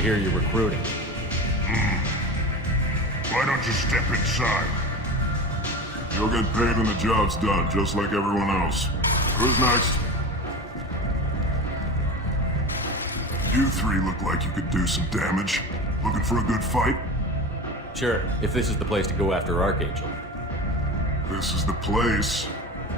I hear you're recruiting. Why don't you step inside? You'll get paid when the job's done, just like everyone else. Who's next? You three look like you could do some damage. Looking for a good fight? Sure, if this is the place to go after Archangel. This is the place.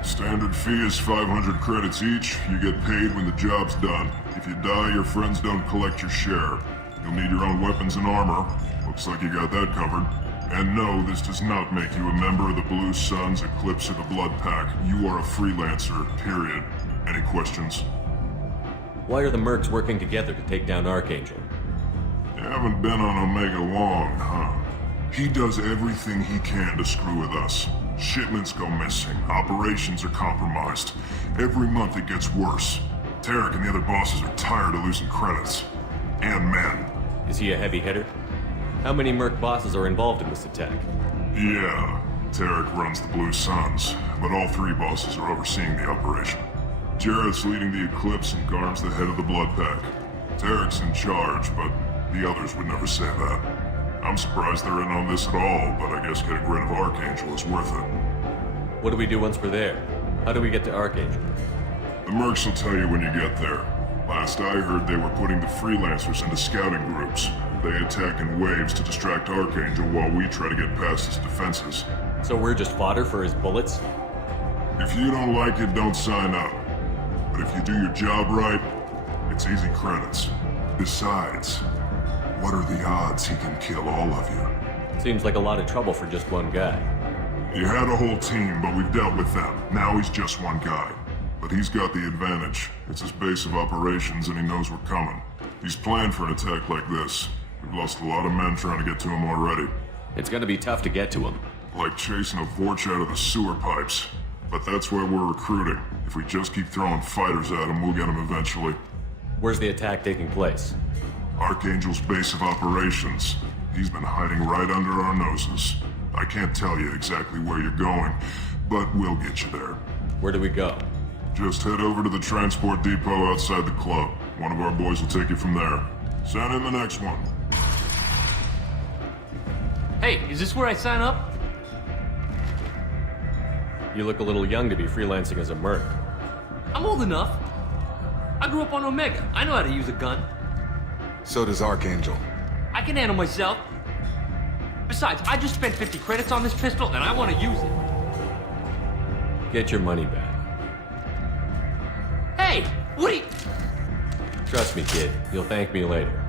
Standard fee is 500 credits each. You get paid when the job's done. If you die, your friends don't collect your share. You'll need your own weapons and armor. Looks like you got that covered. And no, this does not make you a member of the Blue Suns, Eclipse, or the Blood Pack. You are a freelancer, period. Any questions? Why are the mercs working together to take down Archangel? You haven't been on Omega long, huh? He does everything he can to screw with us. Shipments go missing, operations are compromised. Every month it gets worse. Tarek and the other bosses are tired of losing credits. And men. Is he a heavy hitter? How many merc bosses are involved in this attack? Yeah, Tarek runs the Blue Suns, but all three bosses are overseeing the operation. Jarrett's leading the Eclipse and Garm's the head of the Blood Pack. Tarek's in charge, but the others would never say that. I'm surprised they're in on this at all, but I guess getting rid of Archangel is worth it. What do we do once we're there? How do we get to Archangel? The mercs will tell you when you get there. Last I heard, they were putting the freelancers into scouting groups. They attack in waves to distract Archangel while we try to get past his defenses. So we're just fodder for his bullets? If you don't like it, don't sign up. But if you do your job right, it's easy credits. Besides, what are the odds he can kill all of you? Seems like a lot of trouble for just one guy. You had a whole team, but we've dealt with them. Now he's just one guy. But he's got the advantage. It's his base of operations and he knows we're coming. He's planned for an attack like this. We've lost a lot of men trying to get to him already. It's gonna be tough to get to him. Like chasing a Vorch out of the sewer pipes. But that's why we're recruiting. If we just keep throwing fighters at him, we'll get him eventually. Where's the attack taking place? Archangel's base of operations. He's been hiding right under our noses. I can't tell you exactly where you're going, but we'll get you there. Where do we go? Just head over to the transport depot outside the club. One of our boys will take you from there. Send in the next one. Hey, is this where I sign up? You look a little young to be freelancing as a merc. I'm old enough. I grew up on Omega. I know how to use a gun. So does Archangel. I can handle myself. Besides, I just spent 50 credits on this pistol and I want to use it. Get your money back. Hey, what are you... Trust me, kid. You'll thank me later.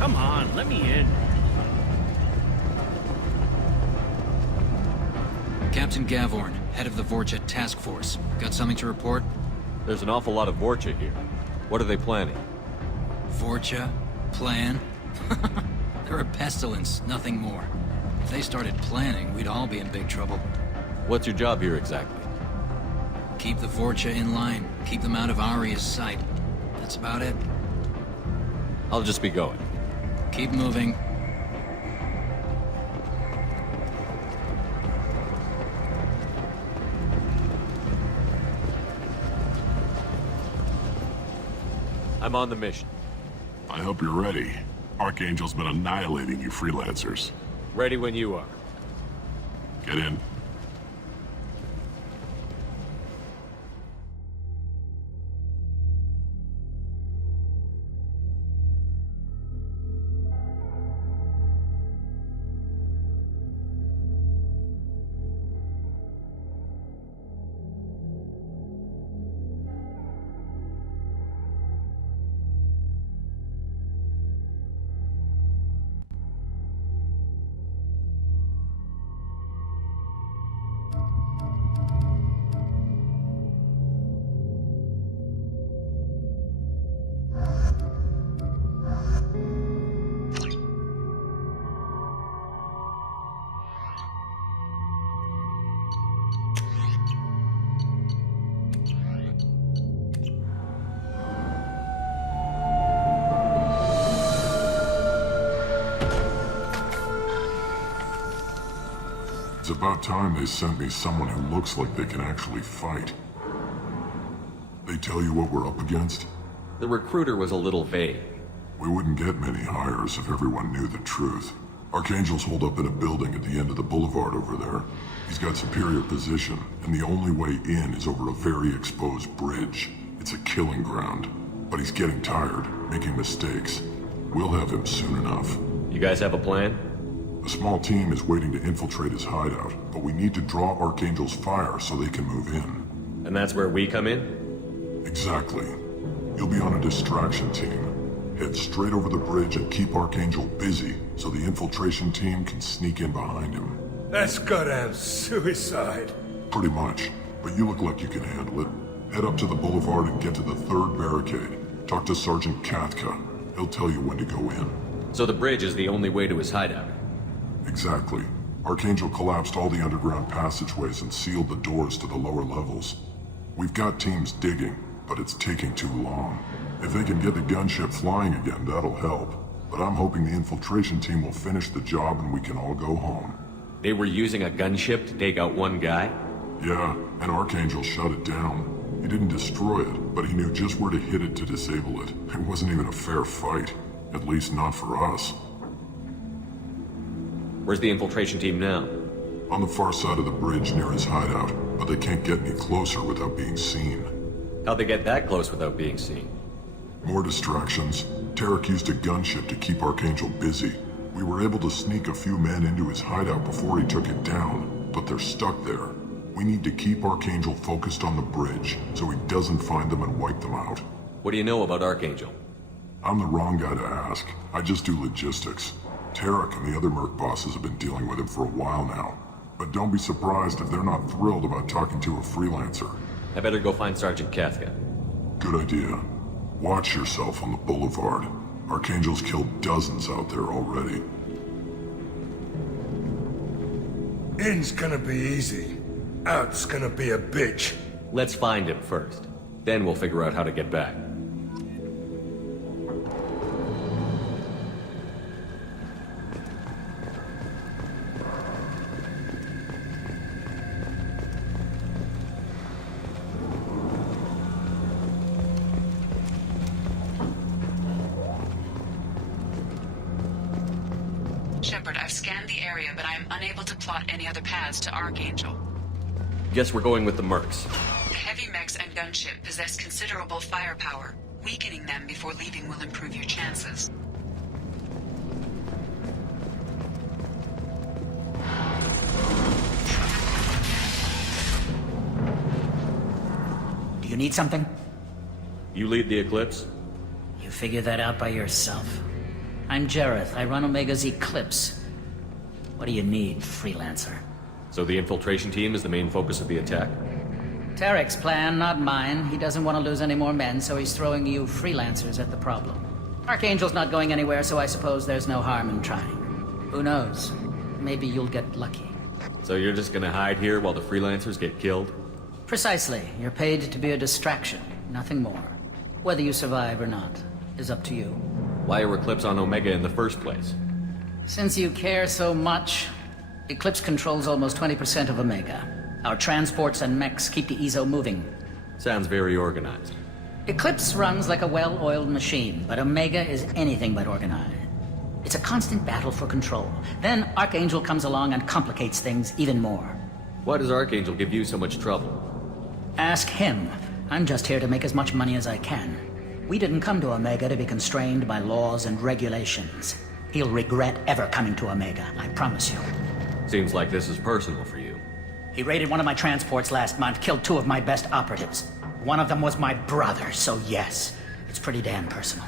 Come on, let me in. Captain Gavorn, head of the Vorcha Task Force. Got something to report? There's an awful lot of Vorcha here. What are they planning? Vorcha? Plan? They're a pestilence, nothing more. If they started planning, we'd all be in big trouble. What's your job here exactly? Keep the Vorcha in line, keep them out of Aria's sight. That's about it. I'll just be going. Keep moving. I'm on the mission. I hope you're ready. Archangel's been annihilating you freelancers. Ready when you are. Get in. It's about time they sent me someone who looks like they can actually fight. They tell you what we're up against? The recruiter was a little vague. We wouldn't get many hires if everyone knew the truth. Archangel's holed up in a building at the end of the boulevard over there. He's got superior position, and the only way in is over a very exposed bridge. It's a killing ground. But he's getting tired, making mistakes. We'll have him soon enough. You guys have a plan? A small team is waiting to infiltrate his hideout, but we need to draw Archangel's fire so they can move in. And that's where we come in? Exactly. You'll be on a distraction team. Head straight over the bridge and keep Archangel busy so the infiltration team can sneak in behind him. That's goddamn suicide. Pretty much, but you look like you can handle it. Head up to the boulevard and get to the third barricade. Talk to Sergeant Katka. He'll tell you when to go in. So the bridge is the only way to his hideout? Exactly. Archangel collapsed all the underground passageways and sealed the doors to the lower levels. We've got teams digging, but it's taking too long. If they can get the gunship flying again, that'll help. But I'm hoping the infiltration team will finish the job and we can all go home. They were using a gunship to take out one guy? Yeah, and Archangel shut it down. He didn't destroy it, but he knew just where to hit it to disable it. It wasn't even a fair fight. At least not for us. Where's the infiltration team now? On the far side of the bridge near his hideout, but they can't get any closer without being seen. How'd they get that close without being seen? More distractions. Tarek used a gunship to keep Archangel busy. We were able to sneak a few men into his hideout before he took it down, but they're stuck there. We need to keep Archangel focused on the bridge, so he doesn't find them and wipe them out. What do you know about Archangel? I'm the wrong guy to ask. I just do logistics. Tarek and the other Merc bosses have been dealing with him for a while now. But don't be surprised if they're not thrilled about talking to a freelancer. I better go find Sergeant Katka. Good idea. Watch yourself on the boulevard. Archangel's killed dozens out there already. In's gonna be easy. Out's gonna be a bitch. Let's find him first. Then we'll figure out how to get back. Shepard, I've scanned the area, but I am unable to plot any other paths to Archangel. Guess we're going with the Mercs. The heavy mechs and gunship possess considerable firepower. Weakening them before leaving will improve your chances. Do you need something? You lead the Eclipse? You figure that out by yourself. I'm Jareth. I run Omega's Eclipse. What do you need, freelancer? So the infiltration team is the main focus of the attack? Tarek's plan, not mine. He doesn't want to lose any more men, so he's throwing you freelancers at the problem. Archangel's not going anywhere, so I suppose there's no harm in trying. Who knows? Maybe you'll get lucky. So you're just gonna hide here while the freelancers get killed? Precisely. You're paid to be a distraction, nothing more. Whether you survive or not is up to you. Why are Eclipse on Omega in the first place? Since you care so much, Eclipse controls almost 20% of Omega. Our transports and mechs keep the EZO moving. Sounds very organized. Eclipse runs like a well-oiled machine, but Omega is anything but organized. It's a constant battle for control. Then Archangel comes along and complicates things even more. Why does Archangel give you so much trouble? Ask him. I'm just here to make as much money as I can. We didn't come to Omega to be constrained by laws and regulations. He'll regret ever coming to Omega, I promise you. Seems like this is personal for you. He raided one of my transports last month, killed 2 of my best operatives. One of them was my brother, so yes, it's pretty damn personal.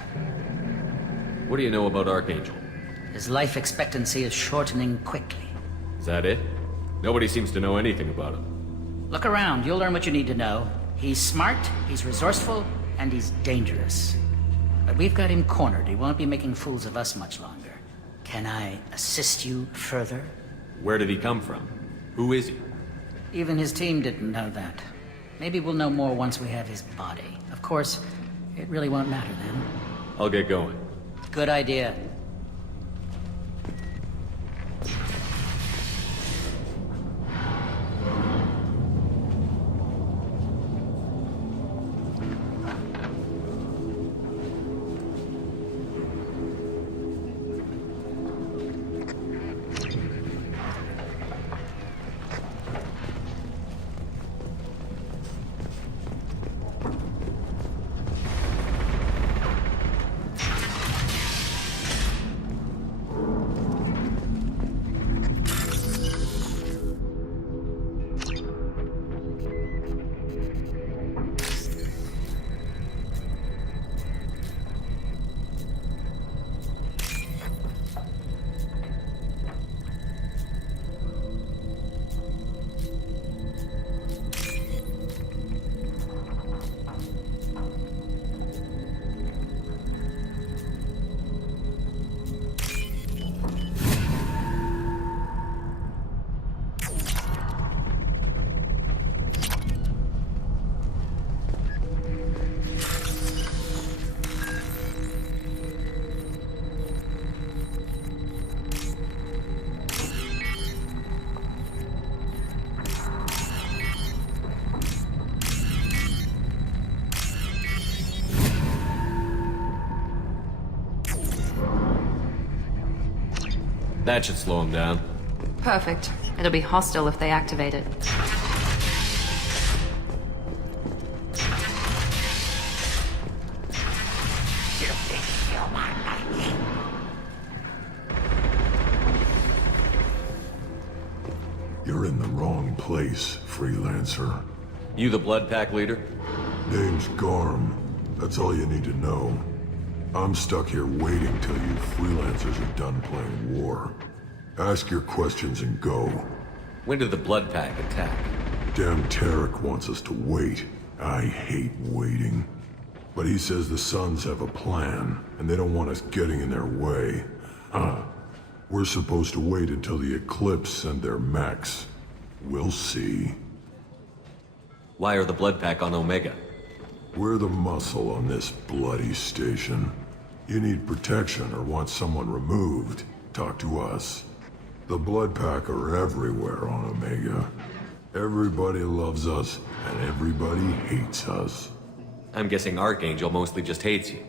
What do you know about Archangel? His life expectancy is shortening quickly. Is that it? Nobody seems to know anything about him. Look around, you'll learn what you need to know. He's smart, he's resourceful, and he's dangerous. But we've got him cornered. He won't be making fools of us much longer. Can I assist you further? Where did he come from? Who is he? Even his team didn't know that. Maybe we'll know more once we have his body. Of course, it really won't matter then. I'll get going. Good idea. That should slow them down. Perfect. It'll be hostile if they activate it. You're in the wrong place, freelancer. You the Blood Pack leader? Name's Garm. That's all you need to know. I'm stuck here waiting till you freelancers are done playing war. Ask your questions and go. When did the Blood Pack attack? Damn Tarek wants us to wait. I hate waiting. But he says the Suns have a plan, and they don't want us getting in their way. We're supposed to wait until the Eclipse send their mechs. We'll see. Why are the Blood Pack on Omega? We're the muscle on this bloody station. You need protection or want someone removed, talk to us. The Blood Pack are everywhere on Omega. Everybody loves us, and everybody hates us. I'm guessing Archangel mostly just hates you.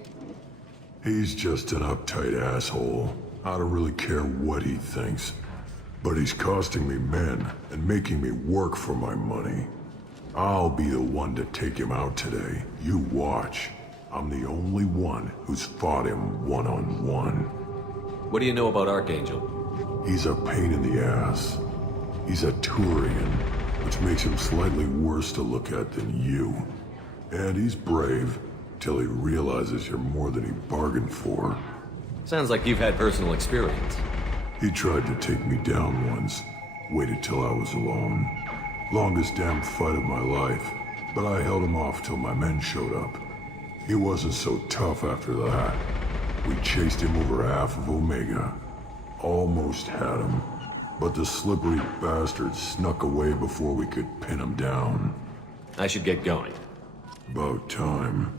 He's just an uptight asshole. I don't really care what he thinks. But he's costing me men and making me work for my money. I'll be the one to take him out today. You watch. I'm the only one who's fought him one-on-one. What do you know about Archangel? He's a pain in the ass. He's a Turian, which makes him slightly worse to look at than you. And he's brave, till he realizes you're more than he bargained for. Sounds like you've had personal experience. He tried to take me down once. Waited till I was alone. Longest damn fight of my life. But I held him off till my men showed up. He wasn't so tough after that. We chased him over half of Omega. Almost had him. But the slippery bastard snuck away before we could pin him down. I should get going. About time.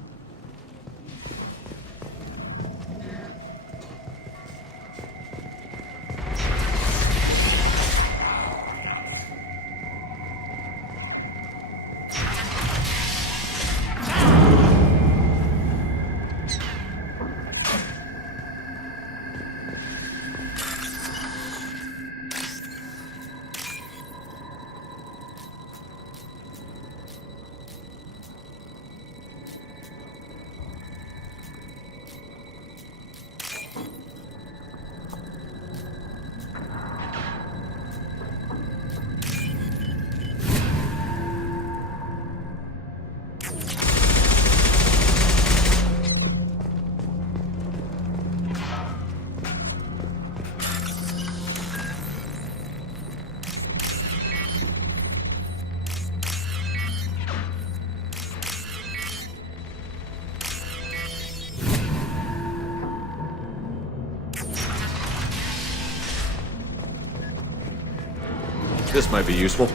This might be useful.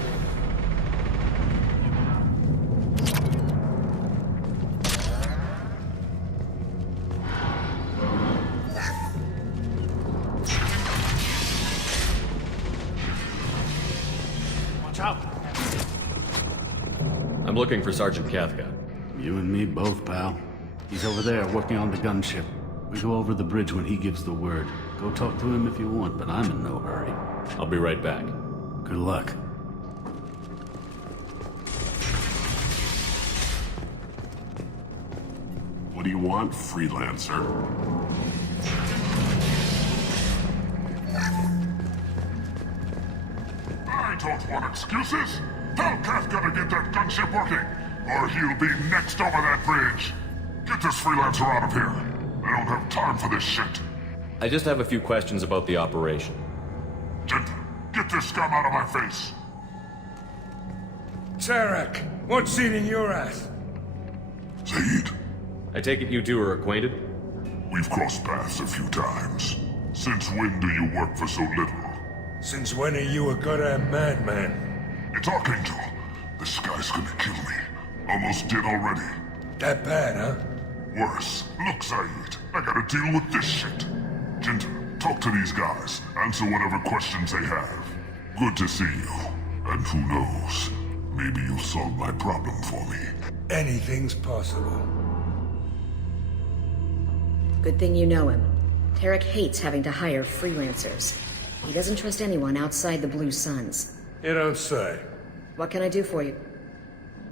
Watch out! I'm looking for Sergeant Cathcart. You and me both, pal. He's over there working on the gunship. We go over the bridge when he gives the word. Go talk to him if you want, but I'm in no hurry. I'll be right back. Good luck. What do you want, freelancer? I don't want excuses. Tell Kafka to get that gunship working, or he'll be next over that bridge. Get this freelancer out of here. I don't have time for this shit. I just have a few questions about the operation. Genta, get this scum out of my face. Tarek, what's eating your ass? Zaid, I take it you two are acquainted? we've crossed paths a few times. Since when do you work for so little? Since when are you a goddamn madman? It's Archangel. This guy's gonna kill me. Almost did already. That bad, huh? Worse. Look, Zaid, I gotta deal with this shit. Genta, talk to these guys. Answer whatever questions they have. Good to see you. And who knows, maybe you'll solve my problem for me. Anything's possible. Good thing you know him. Tarek hates having to hire freelancers. He doesn't trust anyone outside the Blue Suns. You don't say. What can I do for you?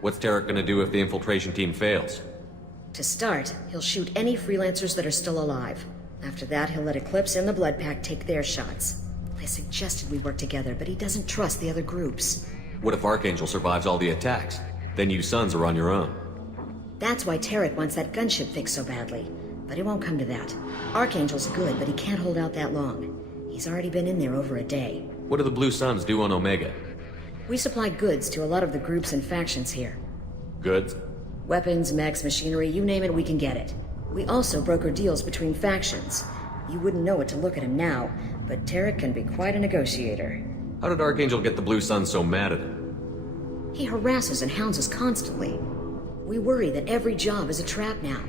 What's Tarek gonna do if the infiltration team fails? To start, he'll shoot any freelancers that are still alive. After that, he'll let Eclipse and the Blood Pack take their shots. I suggested we work together, but he doesn't trust the other groups. What if Archangel survives all the attacks? Then you Sons are on your own. That's why Tarek wants that gunship fixed so badly. But it won't come to that. Archangel's good, but he can't hold out that long. He's already been in there over a day. What do the Blue Suns do on Omega? We supply goods to a lot of the groups and factions here. Goods? Weapons, mechs, machinery, you name it, we can get it. We also broker deals between factions. You wouldn't know it to look at him now, but Tarek can be quite a negotiator. How did Archangel get the Blue Suns so mad at him? He harasses and hounds us constantly. We worry that every job is a trap now.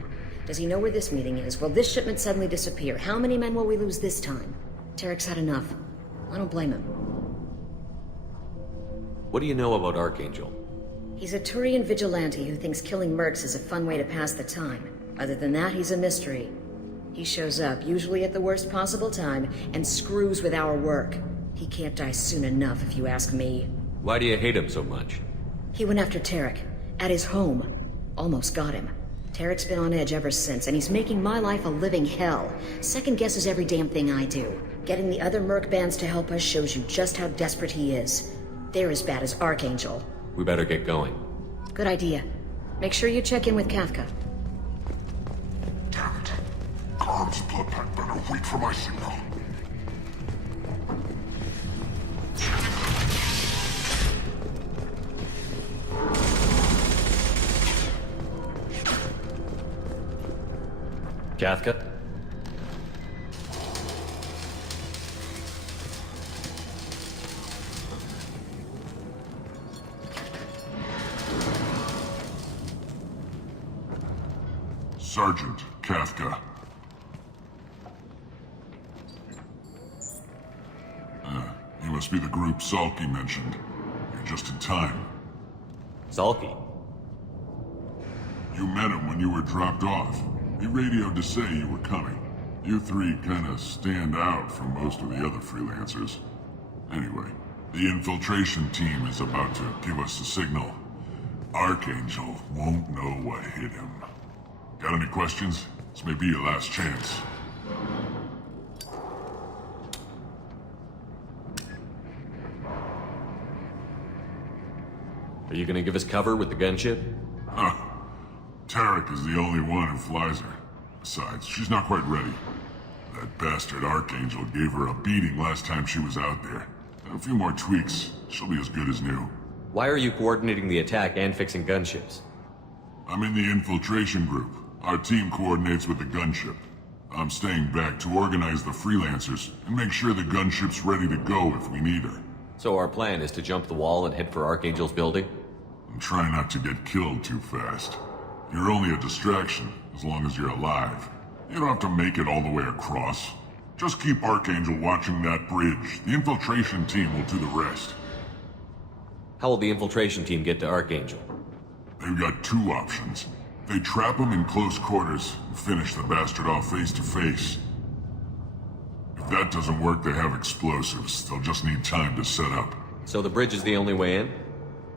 Does he know where this meeting is? Will this shipment suddenly disappear? How many men will we lose this time? Tarek's had enough. I don't blame him. What do you know about Archangel? He's a Turian vigilante who thinks killing mercs is a fun way to pass the time. Other than that, he's a mystery. He shows up, usually at the worst possible time, and screws with our work. He can't die soon enough, if you ask me. Why do you hate him so much? He went after Tarek. At his home. Almost got him. Tarek's been on edge ever since, and he's making my life a living hell. Second guesses every damn thing I do. Getting the other merc bands to help us shows you just how desperate he is. They're as bad as Archangel. We better get going. Good idea. Make sure you check in with Kafka. Damn it. Garm's blood pack better wait for my signal. Kafka? Sergeant Kafka. You must be the group Salky mentioned. You're just in time. Salky? You met him when you were dropped off. He radioed to say you were coming. You three kinda stand out from most of the other freelancers. Anyway, the infiltration team is about to give us a signal. Archangel won't know what hit him. Got any questions? This may be your last chance. Are you gonna give us cover with the gunship? Huh. Tarek is the only one who flies her. Besides, she's not quite ready. That bastard Archangel gave her a beating last time she was out there. A few more tweaks, she'll be as good as new. Why are you coordinating the attack and fixing gunships? I'm in the infiltration group. Our team coordinates with the gunship. I'm staying back to organize the freelancers and make sure the gunship's ready to go if we need her. So our plan is to jump the wall and head for Archangel's building? And try not to get killed too fast. You're only a distraction, as long as you're alive. You don't have to make it all the way across. Just keep Archangel watching that bridge. The infiltration team will do the rest. How will the infiltration team get to Archangel? They've got two options. They trap him in close quarters and finish the bastard off face to face. If that doesn't work, they have explosives. They'll just need time to set up. So the bridge is the only way in?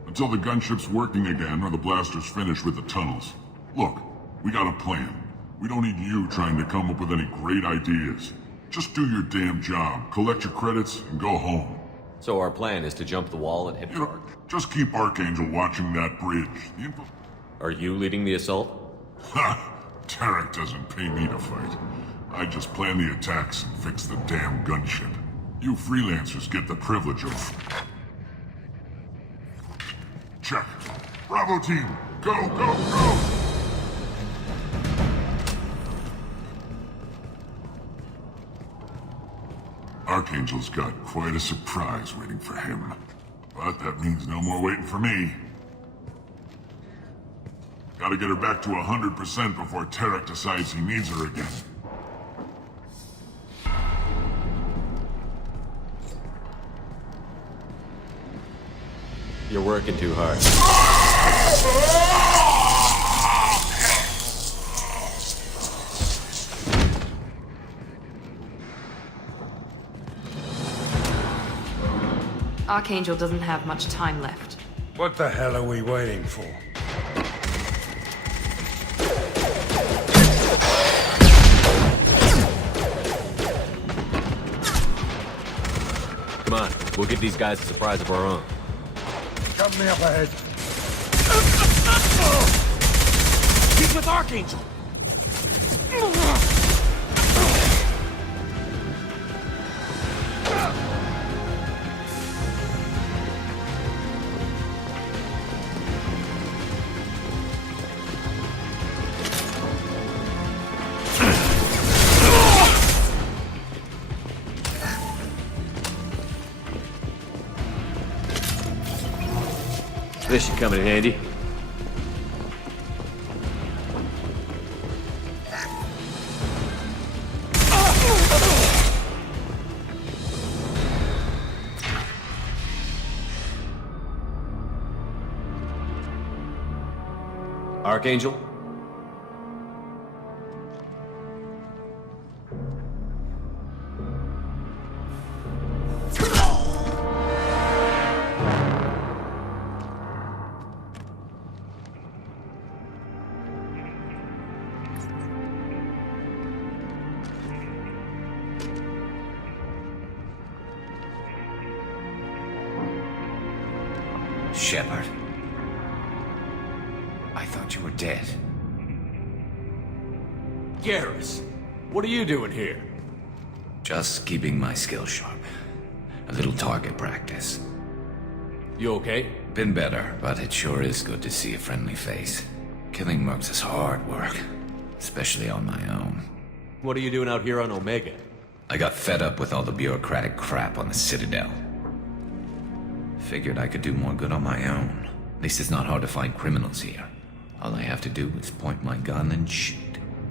Until the gunship's working again or the blasters finish with the tunnels. Look, we got a plan. We don't need you trying to come up with any great ideas. Just do your damn job, collect your credits, and go home. So our plan is to jump the wall and head for Archangel? Just keep Archangel watching that bridge. Are you leading the assault? Ha! Tarek doesn't pay me to fight. I just plan the attacks and fix the damn gunship. You freelancers get the privilege of... Check. Bravo team, go, go, go! Archangel's got quite a surprise waiting for him. But that means no more waiting for me. Gotta get her back to 100% before Tarek decides he needs her again. You're working too hard. Archangel doesn't have much time left. What the hell are we waiting for? Come on, we'll give these guys a surprise of our own. Company up ahead. He's with Archangel! This should come in handy. Archangel? Shepard. I thought you were dead. Garrus, what are you doing here? Just keeping my skills sharp. A little target practice. You okay? Been better, but it sure is good to see a friendly face. Killing mercs is hard work, especially on my own. What are you doing out here on Omega? I got fed up with all the bureaucratic crap on the Citadel. Figured I could do more good on my own. At least it's not hard to find criminals here. All I have to do is point my gun and shoot.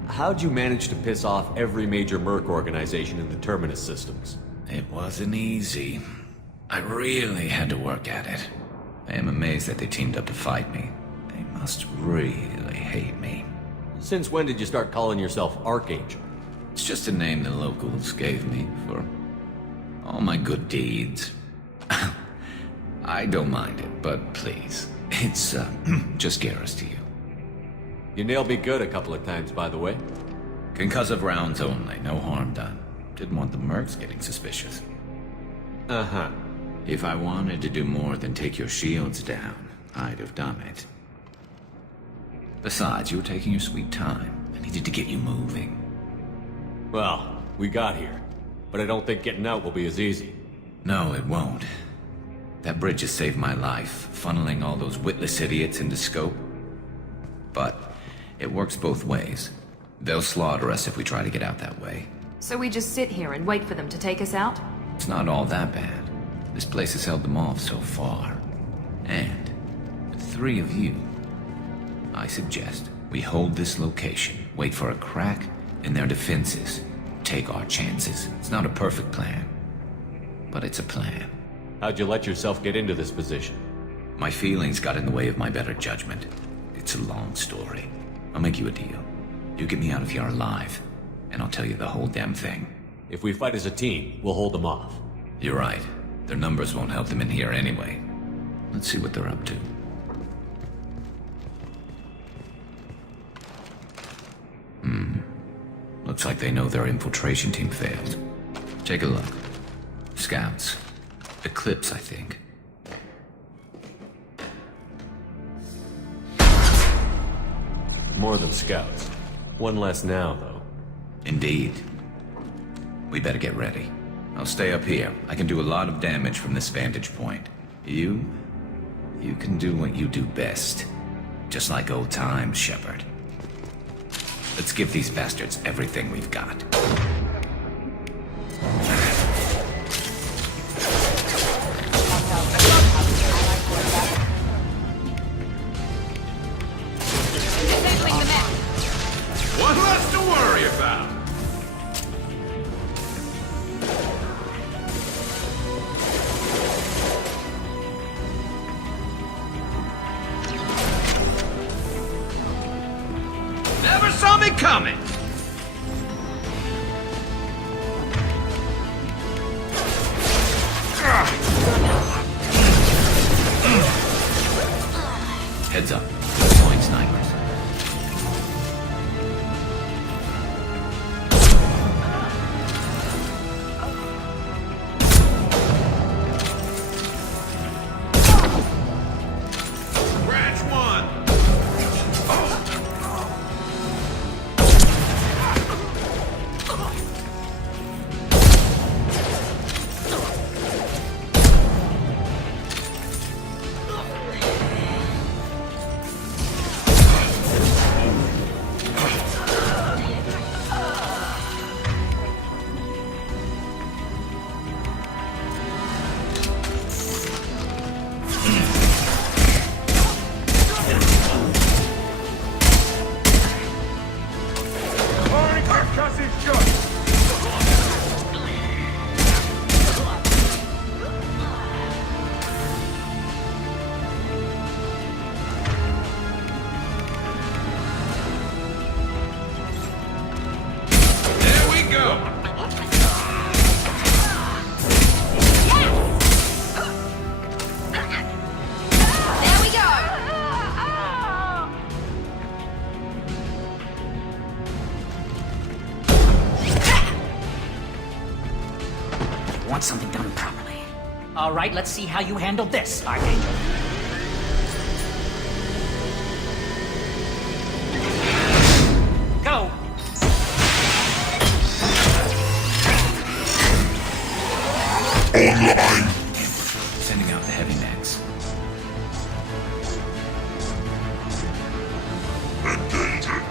How'd you manage to piss off every major merc organization in the Terminus systems? It wasn't easy. I really had to work at it. I am amazed that they teamed up to fight me. They must really hate me. Since when did you start calling yourself Archangel? It's just a name the locals gave me for all my good deeds. I don't mind it, but please, it's just Garrus to you. You nailed me good a couple of times, by the way. Concussive rounds only, no harm done. Didn't want the mercs getting suspicious. Uh-huh. If I wanted to do more than take your shields down, I'd have done it. Besides, you were taking your sweet time. I needed to get you moving. Well, we got here. But I don't think getting out will be as easy. No, it won't. That bridge has saved my life, funneling all those witless idiots into scope. But it works both ways. They'll slaughter us if we try to get out that way. So we just sit here and wait for them to take us out? It's not all that bad. This place has held them off so far. And with 3 of you, I suggest we hold this location, wait for a crack in their defenses, take our chances. It's not a perfect plan, but it's a plan. How'd you let yourself get into this position? My feelings got in the way of my better judgment. It's a long story. I'll make you a deal. You get me out of here alive, and I'll tell you the whole damn thing. If we fight as a team, we'll hold them off. You're right. Their numbers won't help them in here anyway. Let's see what they're up to. Looks like they know their infiltration team failed. Take a look. Scouts. Eclipse, I think. More than scouts. One less now, though. Indeed. We better get ready. I'll stay up here. I can do a lot of damage from this vantage point. You can do what you do best. Just like old times, Shepard. Let's give these bastards everything we've got. One less to worry about. Never saw me coming. Heads up. Deploying snipers. Scratch one! Want something done properly. All right, let's see how you handle this, Archangel. Go! Online! Sending out the heavy mechs. Engaging.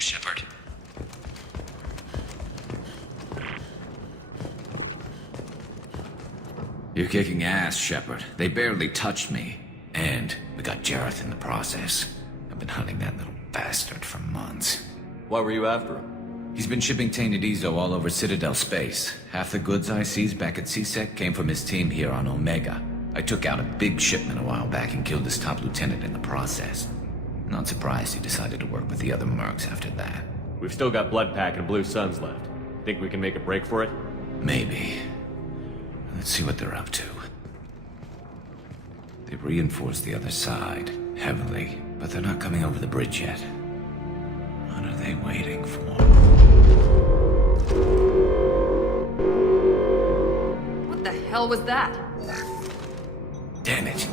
Shepard. You're kicking ass, Shepard. They barely touched me. And we got Jareth in the process. I've been hunting that little bastard for months. Why were you after him? He's been shipping tainted Ezo all over Citadel space. Half the goods I seized back at CSEC came from his team here on Omega. I took out a big shipment a while back and killed his top lieutenant in the process. Not surprised he decided to work with the other mercs after that. We've still got Bloodpack and Blue Suns left. Think we can make a break for it? Maybe. Let's see what they're up to. They've reinforced the other side, heavily, but they're not coming over the bridge yet. What are they waiting for? What the hell was that? Damn it.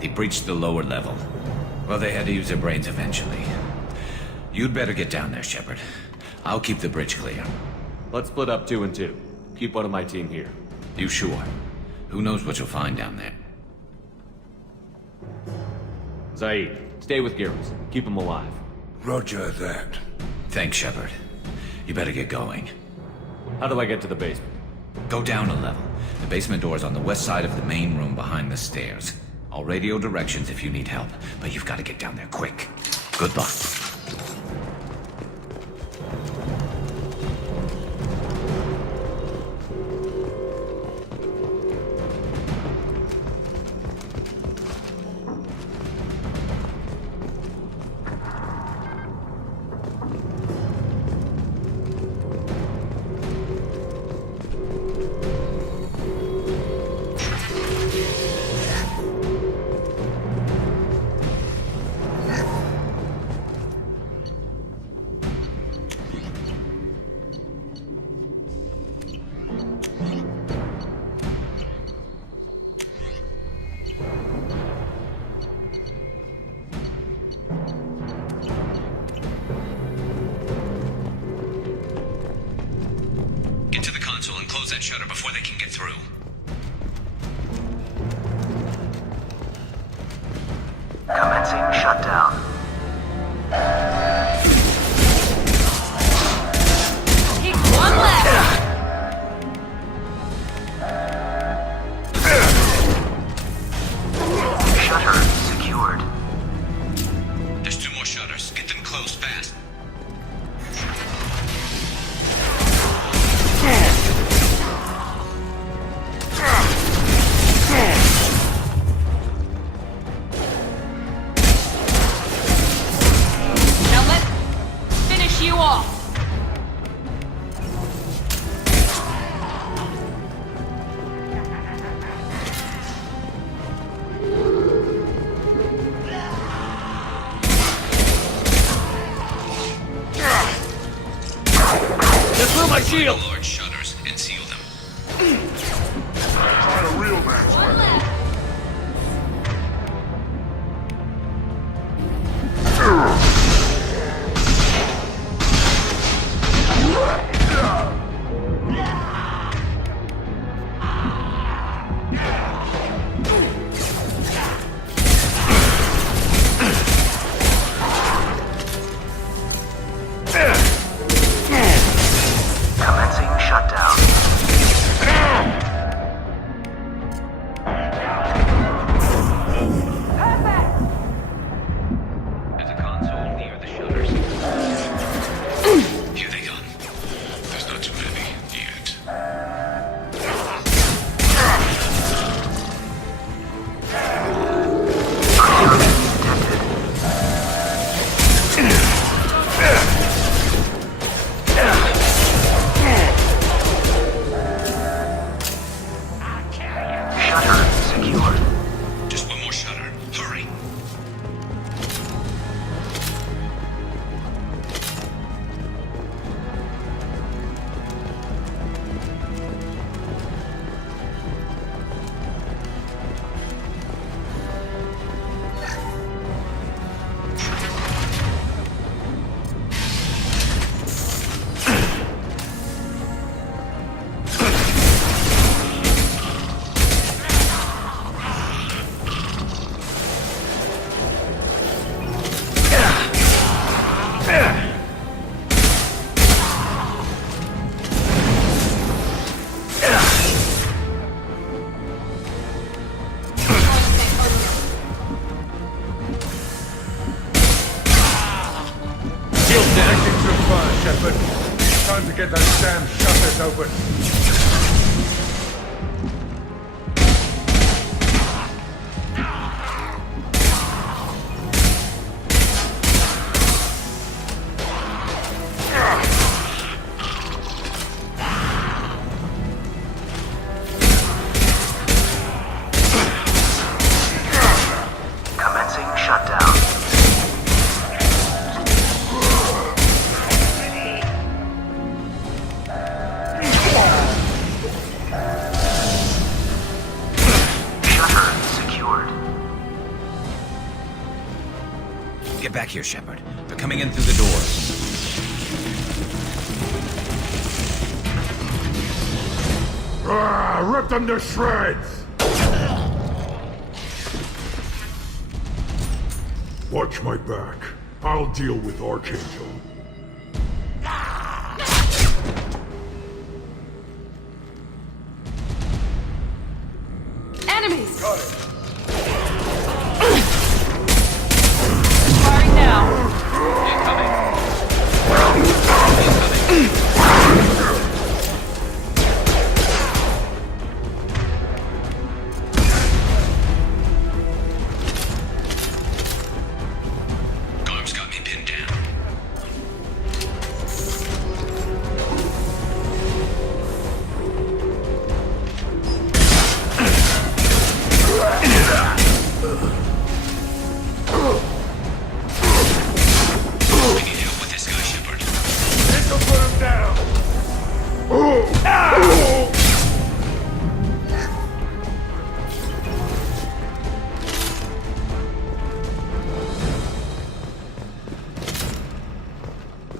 They breached the lower level. Well, they had to use their brains eventually. You'd better get down there, Shepard. I'll keep the bridge clear. Let's split up 2 and 2. Keep one of my team here. You sure? Who knows what you'll find down there? Zaid, stay with Garrus. Keep him alive. Roger that. Thanks, Shepard. You better get going. How do I get to the basement? Go down a level. The basement door is on the west side of the main room behind the stairs. I'll radio directions if you need help, but you've got to get down there quick. Good luck. And close that shutter before they can get through. Commencing shutdown. Take one left! Shutter secured. There's 2 more shutters. Get them closed fast. My shield! Large shutters and seal them. Try a real man's weapon. Time to get those damn shutters open. Commencing shutdown. Get back here, Shepard. They're coming in through the door. Rip them to shreds! Watch my back. I'll deal with Archangel. Enemies! Got it. Firing now. Garm's got me pinned down. I need help with this guy, Shepard. This'll put him down.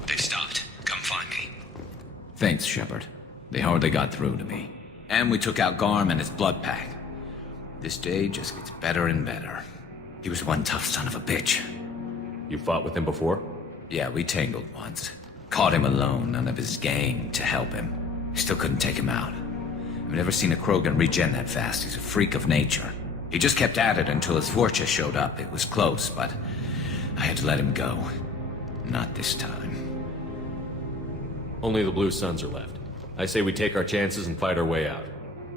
They've stopped. Come find me. Thanks, Shepard. They hardly got through to me. And we took out Garm and his blood pack. This day just gets better and better. He was one tough son of a bitch. You fought with him before? Yeah, we tangled once. Caught him alone, none of his gang to help him. Still couldn't take him out. I've never seen a Krogan regen that fast. He's a freak of nature. He just kept at it until his Vorcha showed up. It was close, but I had to let him go. Not this time. Only the Blue Suns are left. I say we take our chances and fight our way out.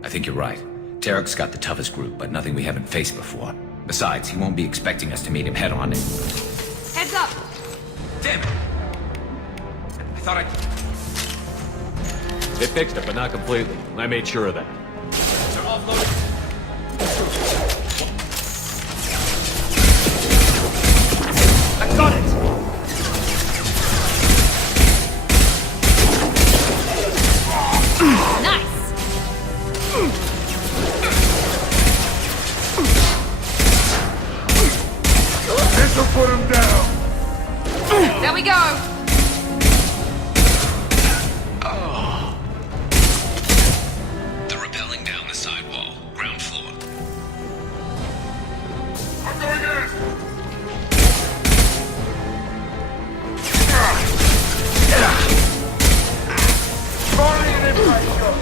I think you're right. Tarek's got the toughest group, but nothing we haven't faced before. Besides, he won't be expecting us to meet him head-on. Heads up! Damn it! I thought They fixed it, but not completely. I made sure of that. They're offloaded. I got it! Nice! This'll put him down. There we go! they're rappelling down the sidewall, ground floor. I'm going in! Firing an impact shot.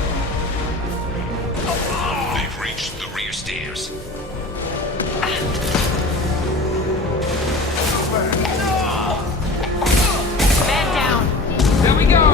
They've reached the rear stairs. Man down! There we go!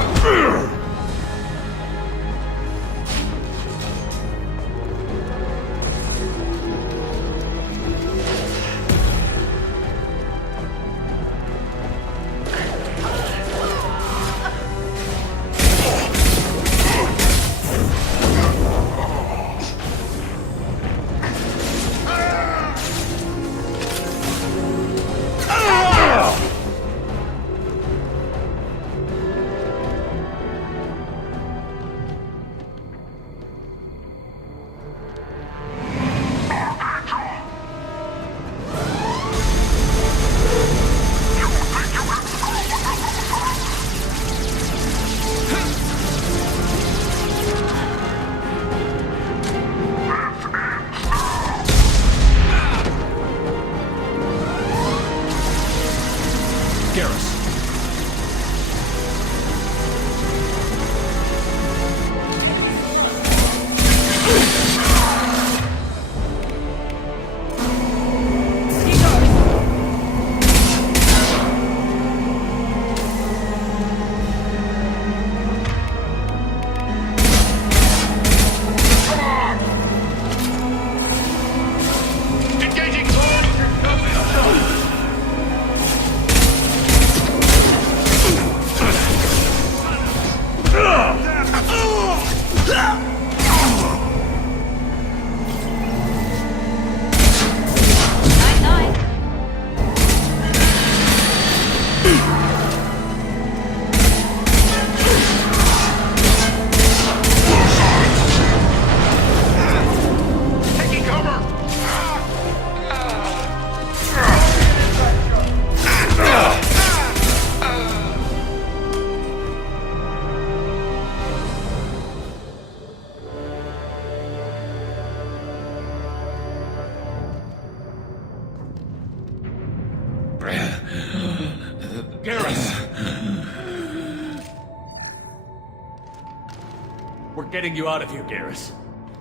We're getting you out of here, Garrus.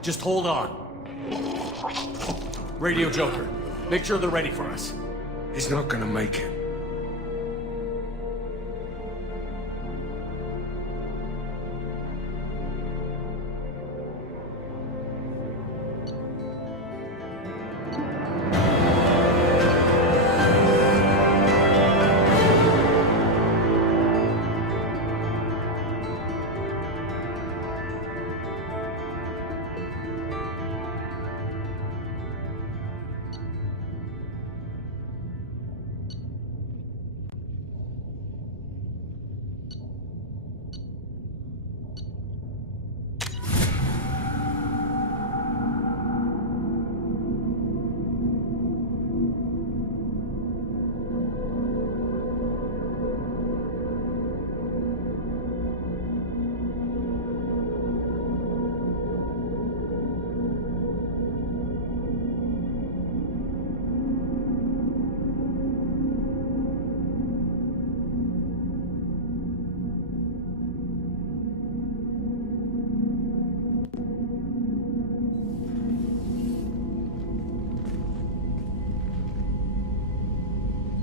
Just hold on. Radio Joker. Make sure they're ready for us. He's not gonna make it.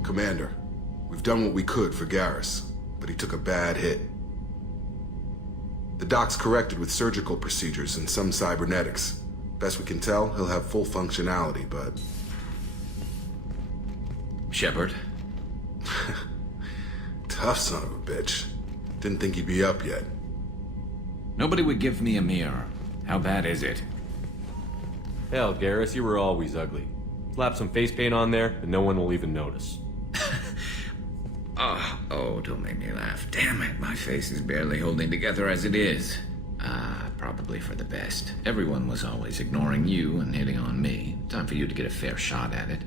Commander, we've done what we could for Garrus, but he took a bad hit. The doc's corrected with surgical procedures and some cybernetics. Best we can tell, he'll have full functionality, but... Shepard? Tough son of a bitch. Didn't think he'd be up yet. Nobody would give me a mirror. How bad is it? Hell, Garrus, you were always ugly. Slap some face paint on there, and no one will even notice. Oh, don't make me laugh. Damn it, my face is barely holding together as it is. Probably for the best. Everyone was always ignoring you and hitting on me. Time for you to get a fair shot at it.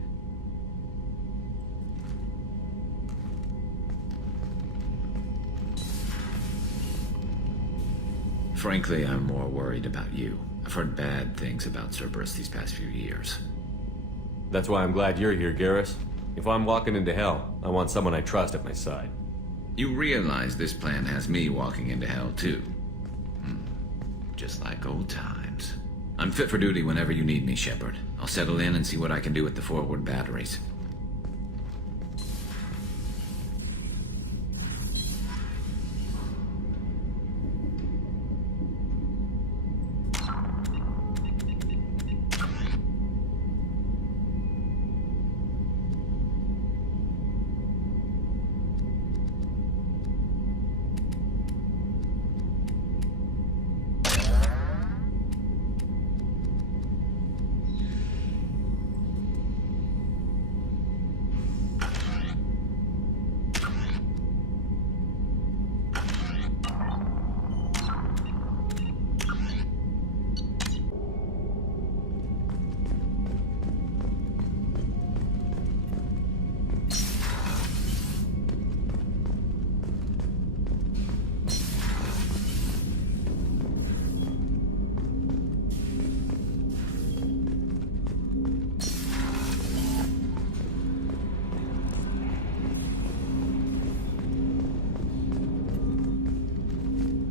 Frankly, I'm more worried about you. I've heard bad things about Cerberus these past few years. That's why I'm glad you're here, Garrus. If I'm walking into hell, I want someone I trust at my side. You realize this plan has me walking into hell, too. Just like old times. I'm fit for duty whenever you need me, Shepard. I'll settle in and see what I can do with the forward batteries.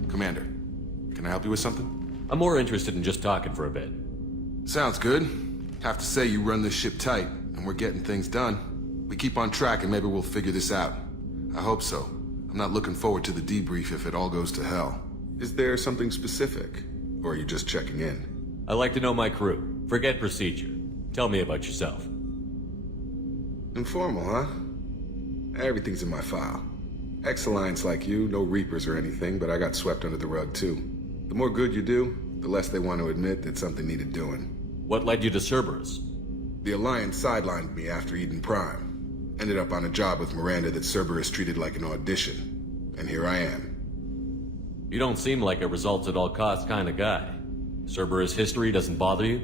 Commander, can I help you with something? I'm more interested in just talking for a bit. Sounds good. Have to say you run this ship tight, and we're getting things done. We keep on track and maybe we'll figure this out. I hope so. I'm not looking forward to the debrief if it all goes to hell. Is there something specific? Or are you just checking in? I like to know my crew. Forget procedure. Tell me about yourself. Informal, huh? Everything's in my file. Ex-Alliance like you, no Reapers or anything, but I got swept under the rug too. The more good you do, the less they want to admit that something needed doing. What led you to Cerberus? The Alliance sidelined me after Eden Prime. Ended up on a job with Miranda that Cerberus treated like an audition. And here I am. You don't seem like a results-at-all-costs kind of guy. Cerberus history doesn't bother you?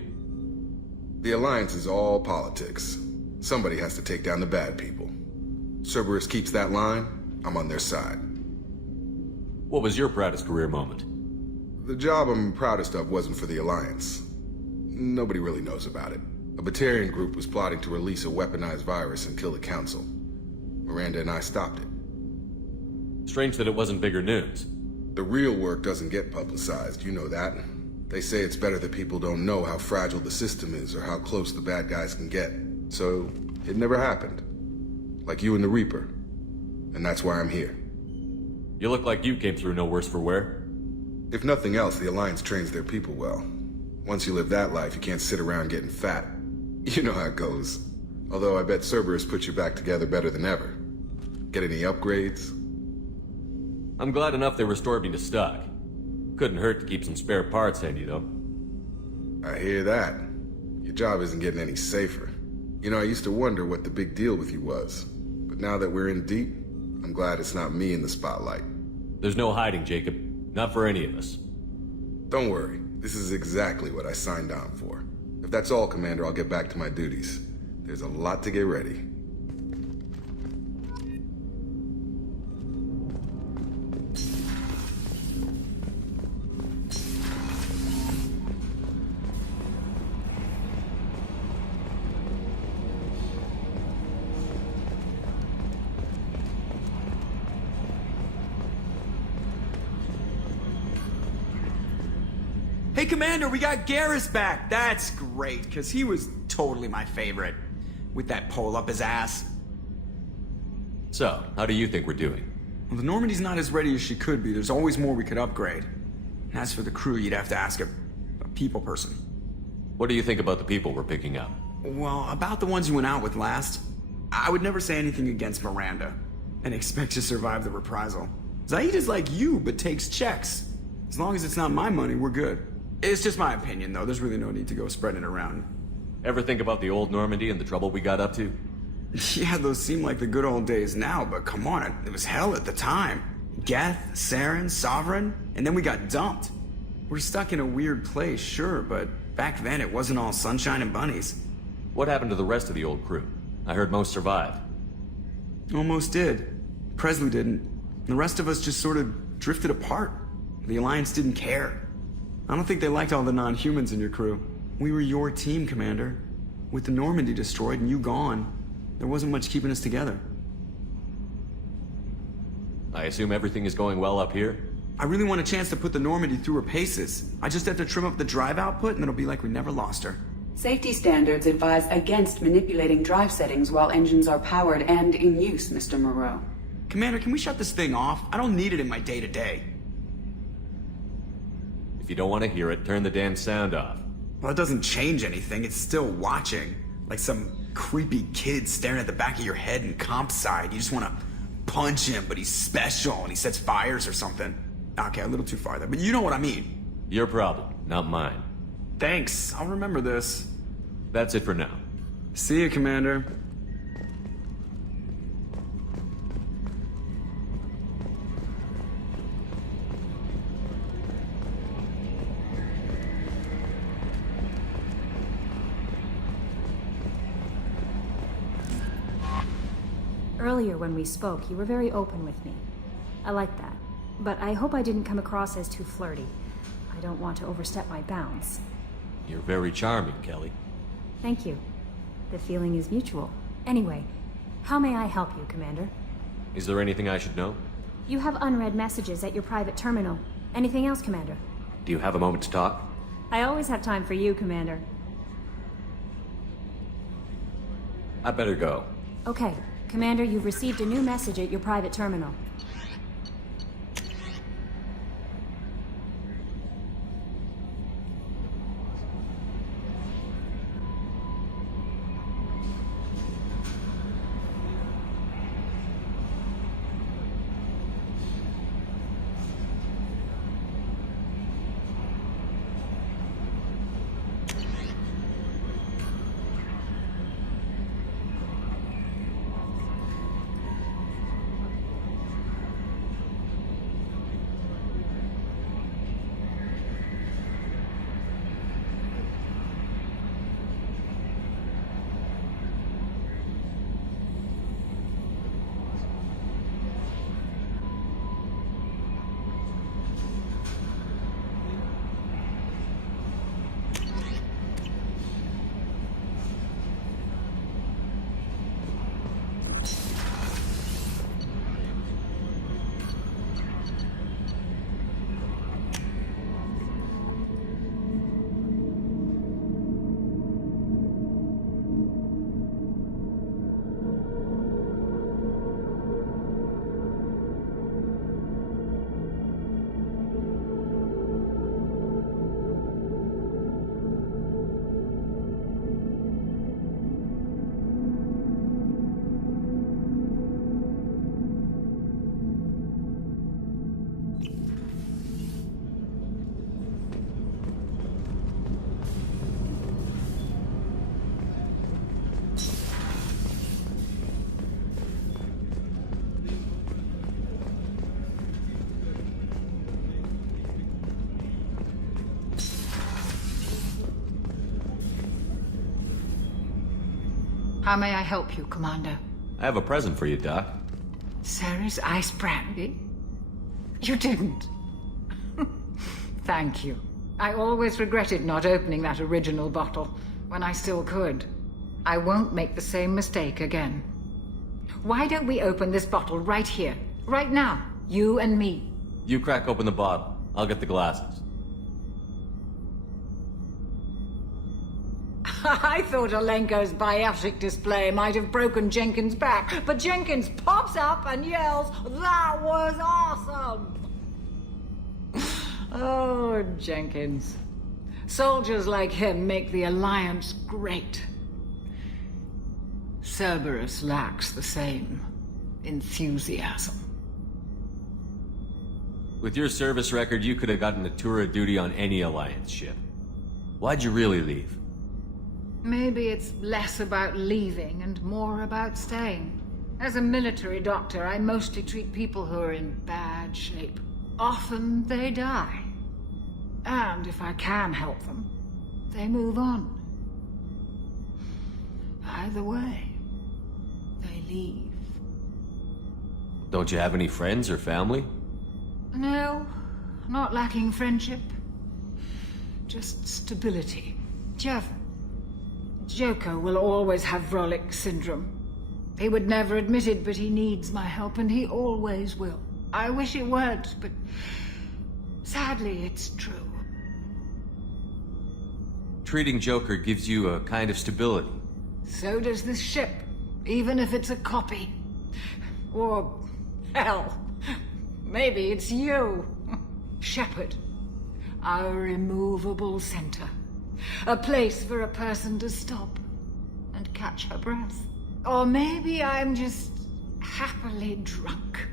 The Alliance is all politics. Somebody has to take down the bad people. Cerberus keeps that line, I'm on their side. What was your proudest career moment? The job I'm proudest of wasn't for the Alliance. Nobody really knows about it. A Batarian group was plotting to release a weaponized virus and kill the Council. Miranda and I stopped it. Strange that it wasn't bigger news. The real work doesn't get publicized, you know that. They say it's better that people don't know how fragile the system is or how close the bad guys can get. So, it never happened. Like you and the Reaper. And that's why I'm here. You look like you came through no worse for wear. If nothing else, the Alliance trains their people well. Once you live that life, you can't sit around getting fat. You know how it goes. Although I bet Cerberus put you back together better than ever. Get any upgrades? I'm glad enough they restored me to stock. Couldn't hurt to keep some spare parts handy, though. I hear that. Your job isn't getting any safer. You know, I used to wonder what the big deal with you was. But now that we're in deep, I'm glad it's not me in the spotlight. There's no hiding, Jacob. Not for any of us. Don't worry. This is exactly what I signed on for. If that's all, Commander, I'll get back to my duties. There's a lot to get ready. Hey, Commander, we got Garrus back. That's great, because he was totally my favorite. With that pole up his ass. So, how do you think we're doing? Well, the Normandy's not as ready as she could be. There's always more we could upgrade. And as for the crew, you'd have to ask a people person. What do you think about the people we're picking up? Well, about the ones you went out with last, I would never say anything against Miranda. And expect to survive the reprisal. Zaid is like you, but takes checks. As long as it's not my money, we're good. It's just my opinion, though. There's really no need to go spreading it around. Ever think about the old Normandy and the trouble we got up to? Yeah, those seem like the good old days now, but come on, it was hell at the time. Geth, Saren, Sovereign, and then we got dumped. We're stuck in a weird place, sure, but back then it wasn't all sunshine and bunnies. What happened to the rest of the old crew? I heard most survived. Almost did. Presley didn't. The rest of us just sort of drifted apart. The Alliance didn't care. I don't think they liked all the non-humans in your crew. We were your team, Commander. With the Normandy destroyed and you gone, there wasn't much keeping us together. I assume everything is going well up here? I really want a chance to put the Normandy through her paces. I just have to trim up the drive output and it'll be like we never lost her. Safety standards advise against manipulating drive settings while engines are powered and in use, Mr. Moreau. Commander, can we shut this thing off? I don't need it in my day-to-day. If you don't want to hear it, turn the damn sound off. Well, it doesn't change anything. It's still watching. Like some creepy kid staring at the back of your head in comp side. You just want to punch him, but he's special and he sets fires or something. Okay, a little too far there, but you know what I mean. Your problem, not mine. Thanks. I'll remember this. That's it for now. See you, Commander. Earlier when we spoke, you were very open with me. I like that. But I hope I didn't come across as too flirty. I don't want to overstep my bounds. You're very charming, Kelly. Thank you. The feeling is mutual. Anyway, how may I help you, Commander? Is there anything I should know? You have unread messages at your private terminal. Anything else, Commander? Do you have a moment to talk? I always have time for you, Commander. I better go. Okay. Commander, you've received a new message at your private terminal. How may I help you, Commander? I have a present for you, Doc. Sarah's ice brandy? You didn't. Thank you. I always regretted not opening that original bottle when I still could. I won't make the same mistake again. Why don't we open this bottle right here, right now? You and me. You crack open the bottle. I'll get the glasses. I thought Alenko's biotic display might have broken Jenkins' back, but Jenkins pops up and yells, "That was awesome!" Oh, Jenkins. Soldiers like him make the Alliance great. Cerberus lacks the same enthusiasm. With your service record, you could have gotten a tour of duty on any Alliance ship. Why'd you really leave? Maybe it's less about leaving and more about staying. As a military doctor, I mostly treat people who are in bad shape. Often they die. And if I can help them, they move on. Either way, they leave. Don't you have any friends or family? No, not lacking friendship. Just stability. Joker will always have Vrolic syndrome. He would never admit it, but he needs my help, and he always will. I wish it weren't, but sadly, it's true. Treating Joker gives you a kind of stability. So does this ship, even if it's a copy. Or, hell, maybe it's you. Shepard. Our immovable center. A place for a person to stop and catch her breath. Or maybe I'm just happily drunk.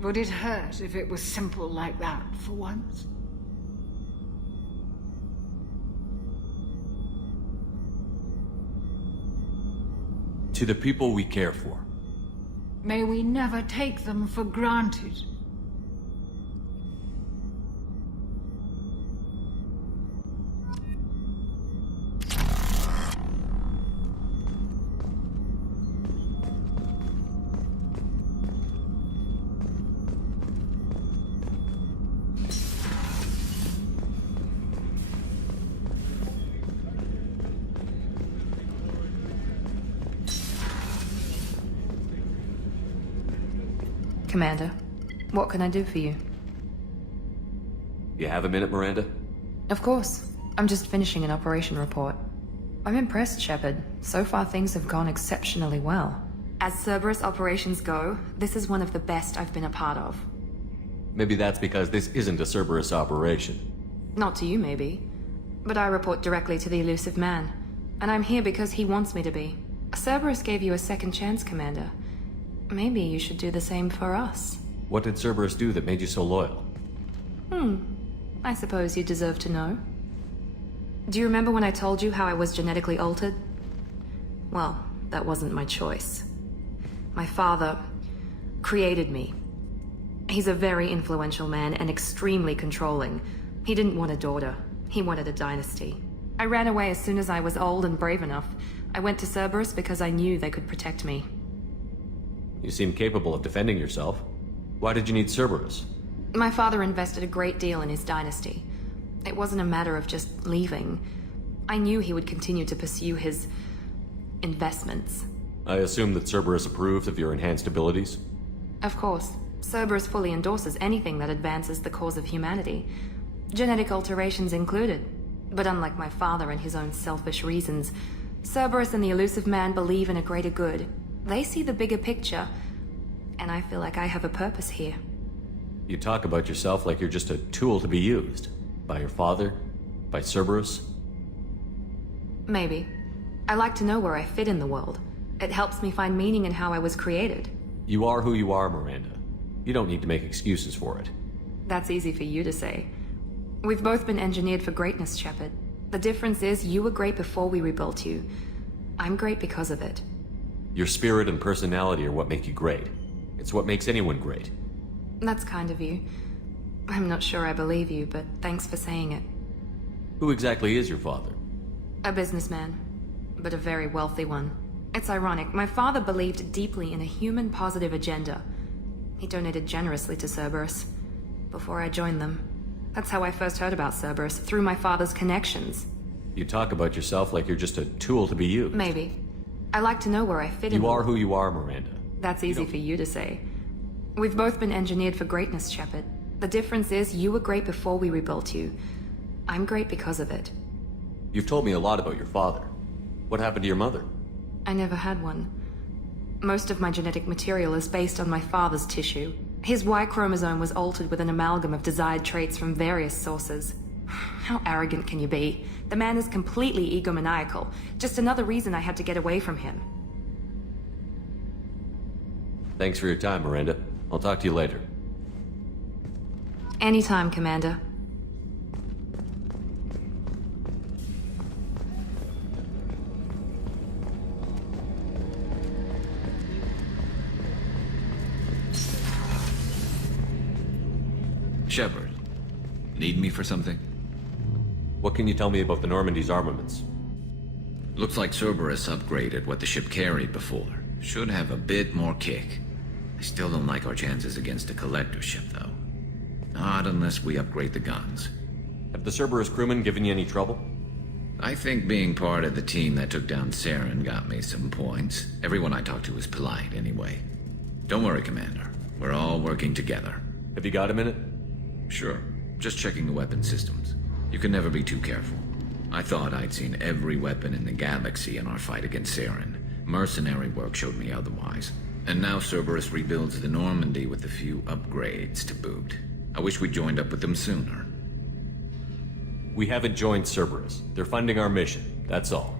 Would it hurt if it was simple like that for once? To the people we care for. May we never take them for granted. Commander, what can I do for you? You have a minute, Miranda? Of course. I'm just finishing an operation report. I'm impressed, Shepard. So far things have gone exceptionally well. As Cerberus operations go, this is one of the best I've been a part of. Maybe that's because this isn't a Cerberus operation. Not to you, maybe. But I report directly to the elusive man. And I'm here because he wants me to be. Cerberus gave you a second chance, Commander. Maybe you should do the same for us. What did Cerberus do that made you so loyal? I suppose you deserve to know. Do you remember when I told you how I was genetically altered? Well, that wasn't my choice. My father created me. He's a very influential man and extremely controlling. He didn't want a daughter. He wanted a dynasty. I ran away as soon as I was old and brave enough. I went to Cerberus because I knew they could protect me. You seem capable of defending yourself. Why did you need Cerberus? My father invested a great deal in his dynasty. It wasn't a matter of just leaving. I knew he would continue to pursue his investments. I assume that Cerberus approved of your enhanced abilities? Of course. Cerberus fully endorses anything that advances the cause of humanity. Genetic alterations included. But unlike my father and his own selfish reasons, Cerberus and the elusive man believe in a greater good. They see the bigger picture, and I feel like I have a purpose here. You talk about yourself like you're just a tool to be used. By your father? By Cerberus? Maybe. I like to know where I fit in the world. It helps me find meaning in how I was created. You are who you are, Miranda. You don't need to make excuses for it. That's easy for you to say. We've both been engineered for greatness, Shepard. The difference is you were great before we rebuilt you. I'm great because of it. Your spirit and personality are what make you great. It's what makes anyone great. That's kind of you. I'm not sure I believe you, but thanks for saying it. Who exactly is your father? A businessman. but a very wealthy one. It's ironic, my father believed deeply in a human-positive agenda. He donated generously to Cerberus before I joined them. That's how I first heard about Cerberus, through my father's connections. You talk about yourself like you're just a tool to be used. Maybe. I like to know where I fit in. You are who you are, Miranda. That's easy for you to say. We've both been engineered for greatness, Shepard. The difference is you were great before we rebuilt you. I'm great because of it. You've told me a lot about your father. What happened to your mother? I never had one. Most of my genetic material is based on my father's tissue. His Y chromosome was altered with an amalgam of desired traits from various sources. How arrogant can you be? The man is completely egomaniacal. Just another reason I had to get away from him. Thanks for your time, Miranda. I'll talk to you later. Anytime, Commander. Shepard, need me for something? What can you tell me about the Normandy's armaments? Looks like Cerberus upgraded what the ship carried before. Should have a bit more kick. I still don't like our chances against a collector ship, though. Not unless we upgrade the guns. Have the Cerberus crewmen given you any trouble? I think being part of the team that took down Saren got me some points. Everyone I talked to was polite, anyway. Don't worry, Commander. We're all working together. Have you got a minute? Sure. Just checking the weapon systems. You can never be too careful. I thought I'd seen every weapon in the galaxy in our fight against Saren. Mercenary work showed me otherwise. And now Cerberus rebuilds the Normandy with a few upgrades to boot. I wish we joined up with them sooner. We haven't joined Cerberus. They're funding our mission, that's all.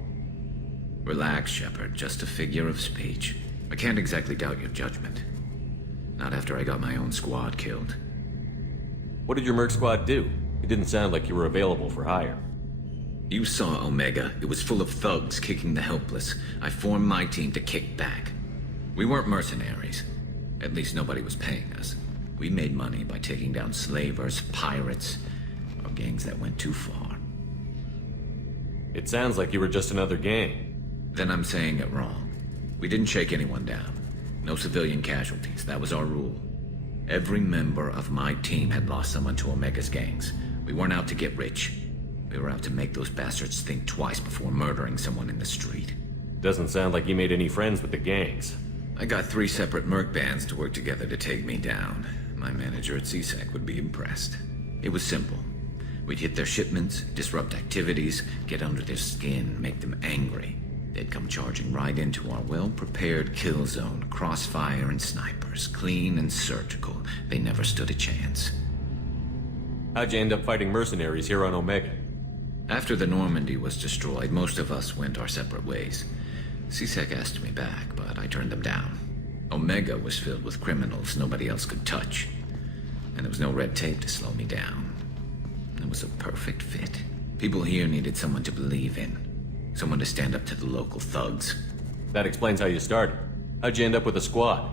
Relax, Shepard. Just a figure of speech. I can't exactly doubt your judgment. Not after I got my own squad killed. What did your Merc squad do? It didn't sound like you were available for hire. You saw Omega. It was full of thugs kicking the helpless. I formed my team to kick back. We weren't mercenaries. At least nobody was paying us. We made money by taking down slavers, pirates, or gangs that went too far. It sounds like you were just another gang. Then I'm saying it wrong. We didn't shake anyone down. No civilian casualties. That was our rule. Every member of my team had lost someone to Omega's gangs. We weren't out to get rich. We were out to make those bastards think twice before murdering someone in the street. Doesn't sound like you made any friends with the gangs. I got 3 separate merc bands to work together to take me down. My manager at CSEC would be impressed. It was simple. We'd hit their shipments, disrupt activities, get under their skin, make them angry. They'd come charging right into our well-prepared kill zone, crossfire and snipers, clean and surgical. They never stood a chance. How'd you end up fighting mercenaries here on Omega? After the Normandy was destroyed, most of us went our separate ways. CSEC asked me back, but I turned them down. Omega was filled with criminals nobody else could touch. And there was no red tape to slow me down. It was a perfect fit. People here needed someone to believe in. Someone to stand up to the local thugs. That explains how you started. How'd you end up with a squad?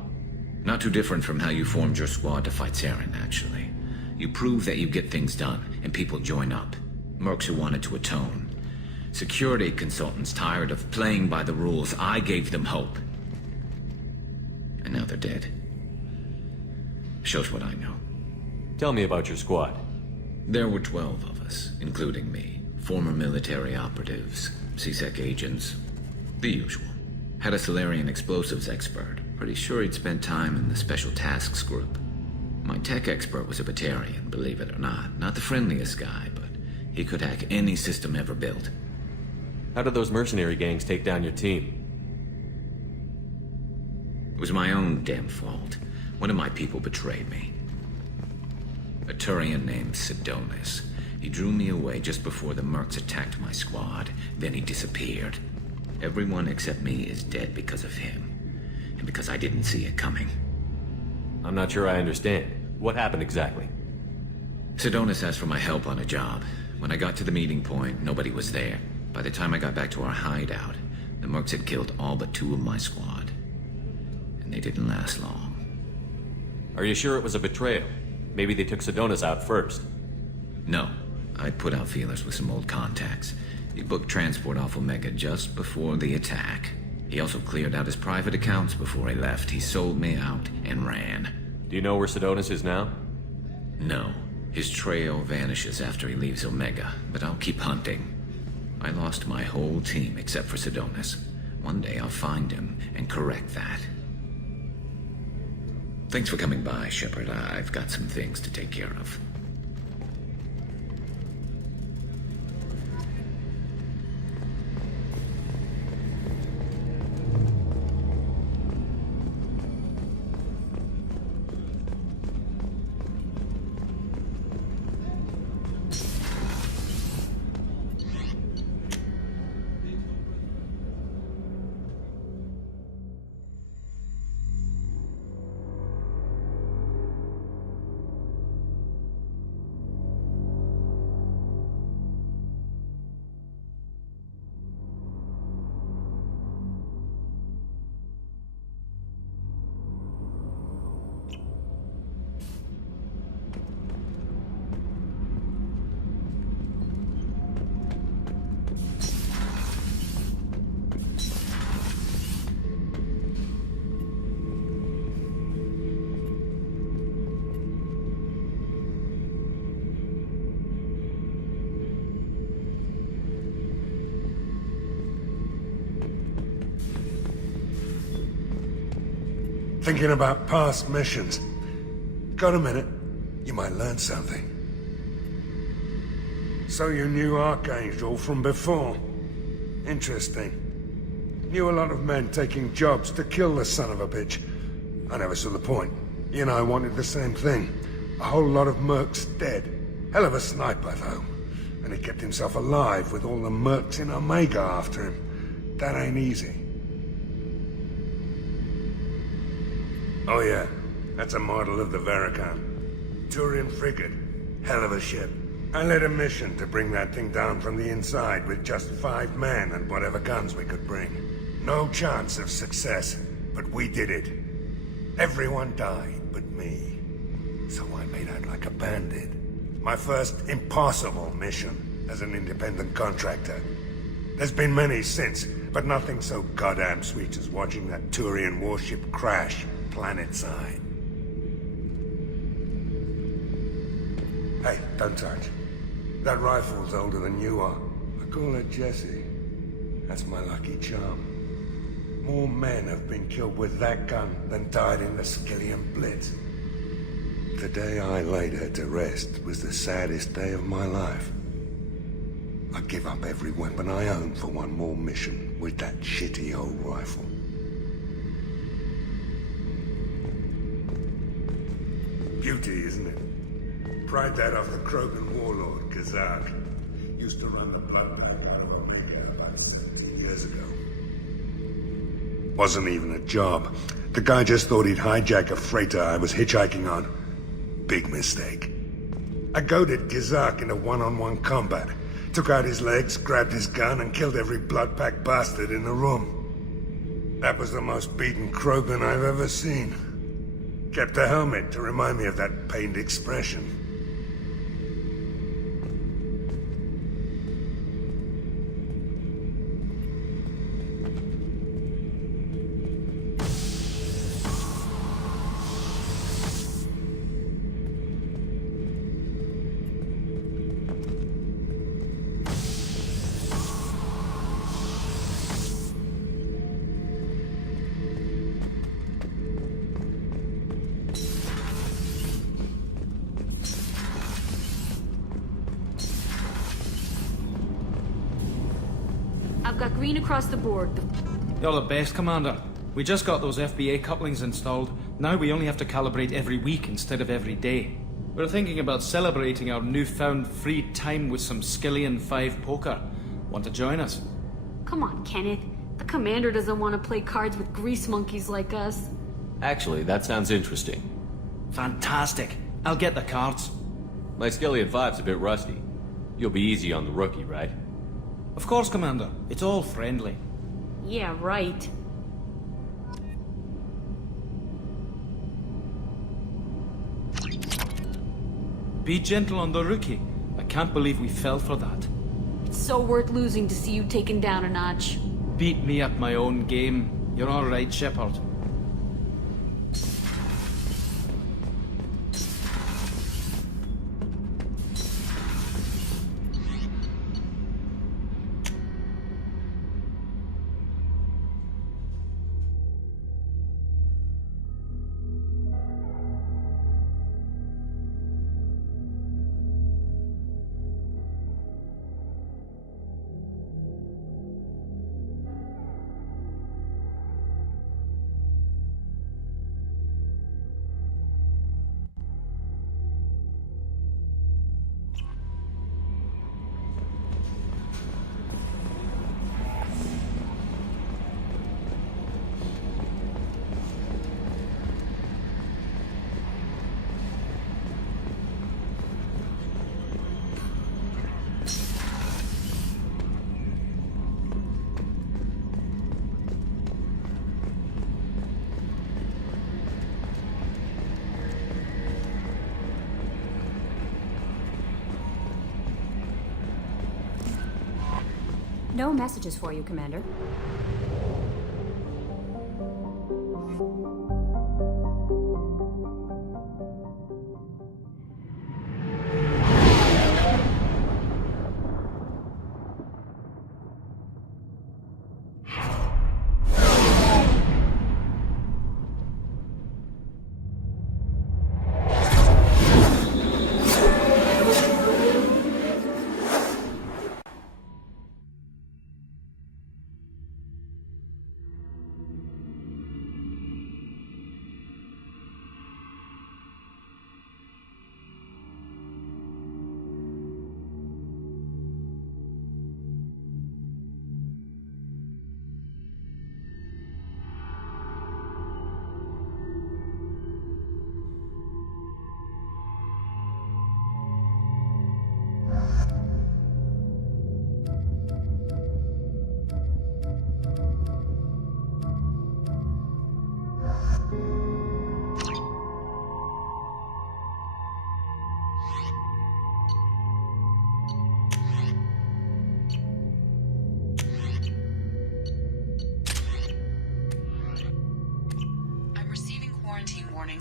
Not too different from how you formed your squad to fight Saren, actually. You prove that you get things done, and people join up. Mercs who wanted to atone. Security consultants tired of playing by the rules. I gave them hope. And now they're dead. Shows what I know. Tell me about your squad. There were 12 of us, including me. Former military operatives, CSEC agents, the usual. Had a Solarian explosives expert. Pretty sure he'd spent time in the Special Tasks Group. My tech expert was a Batarian, believe it or not. Not the friendliest guy, but he could hack any system ever built. How did those mercenary gangs take down your team? It was my own damn fault. One of my people betrayed me. A Turian named Sidonis. He drew me away just before the mercs attacked my squad. Then he disappeared. Everyone except me is dead because of him. And because I didn't see it coming. I'm not sure I understand. What happened exactly? Sidonis asked for my help on a job. When I got to the meeting point, nobody was there. By the time I got back to our hideout, the mercs had killed all but 2 of my squad. And they didn't last long. Are you sure it was a betrayal? Maybe they took Sidonis out first. No. I put out feelers with some old contacts. He booked transport off Omega just before the attack. He also cleared out his private accounts before he left. He sold me out and ran. Do you know where Sidonis is now? No. His trail vanishes after he leaves Omega, but I'll keep hunting. I lost my whole team except for Sidonis. One day I'll find him and correct that. Thanks for coming by, Shepard. I've got some things to take care of. Thinking about past missions. Got a minute? You might learn something. So you knew Archangel from before? Interesting. Knew a lot of men taking jobs to kill the son of a bitch. I never saw the point. You and I wanted the same thing. A whole lot of mercs dead. Hell of a sniper, though. And he kept himself alive with all the mercs in Omega after him. That ain't easy. Oh yeah, that's a model of the Veracon. Turian frigate. Hell of a ship. I led a mission to bring that thing down from the inside with just 5 men and whatever guns we could bring. No chance of success, but we did it. Everyone died but me. So I made out like a bandit. My first impossible mission as an independent contractor. There's been many since, but nothing so goddamn sweet as watching that Turian warship crash planet-side. Hey, don't touch. That rifle's older than you are. I call it Jesse. That's my lucky charm. More men have been killed with that gun than died in the Skillian Blitz. The day I laid her to rest was the saddest day of my life. I give up every weapon I own for one more mission with that shitty old rifle. Beauty, isn't it? Pried that off the Krogan warlord, Kazak. Used to run the blood pack out of Omega about 70 years ago. Wasn't even a job. The guy just thought he'd hijack a freighter I was hitchhiking on. Big mistake. I goaded Kazak into one-on-one combat. Took out his legs, grabbed his gun, and killed every blood pack bastard in the room. That was the most beaten Krogan I've ever seen. Kept a helmet to remind me of that pained expression. I've got green across the board. You're the best, Commander. We just got those FBA couplings installed. Now we only have to calibrate every week instead of every day. We're thinking about celebrating our newfound free time with some Skillian 5 poker. Want to join us? Come on, Kenneth. The commander doesn't want to play cards with grease monkeys like us. Actually, that sounds interesting. Fantastic. I'll get the cards. My Skillian 5's a bit rusty. You'll be easy on the rookie, right? Of course, Commander. It's all friendly. Yeah, right. Be gentle on the rookie. I can't believe we fell for that. It's so worth losing to see you taken down a notch. Beat me at my own game. You're all right, Shepard. No messages for you, Commander.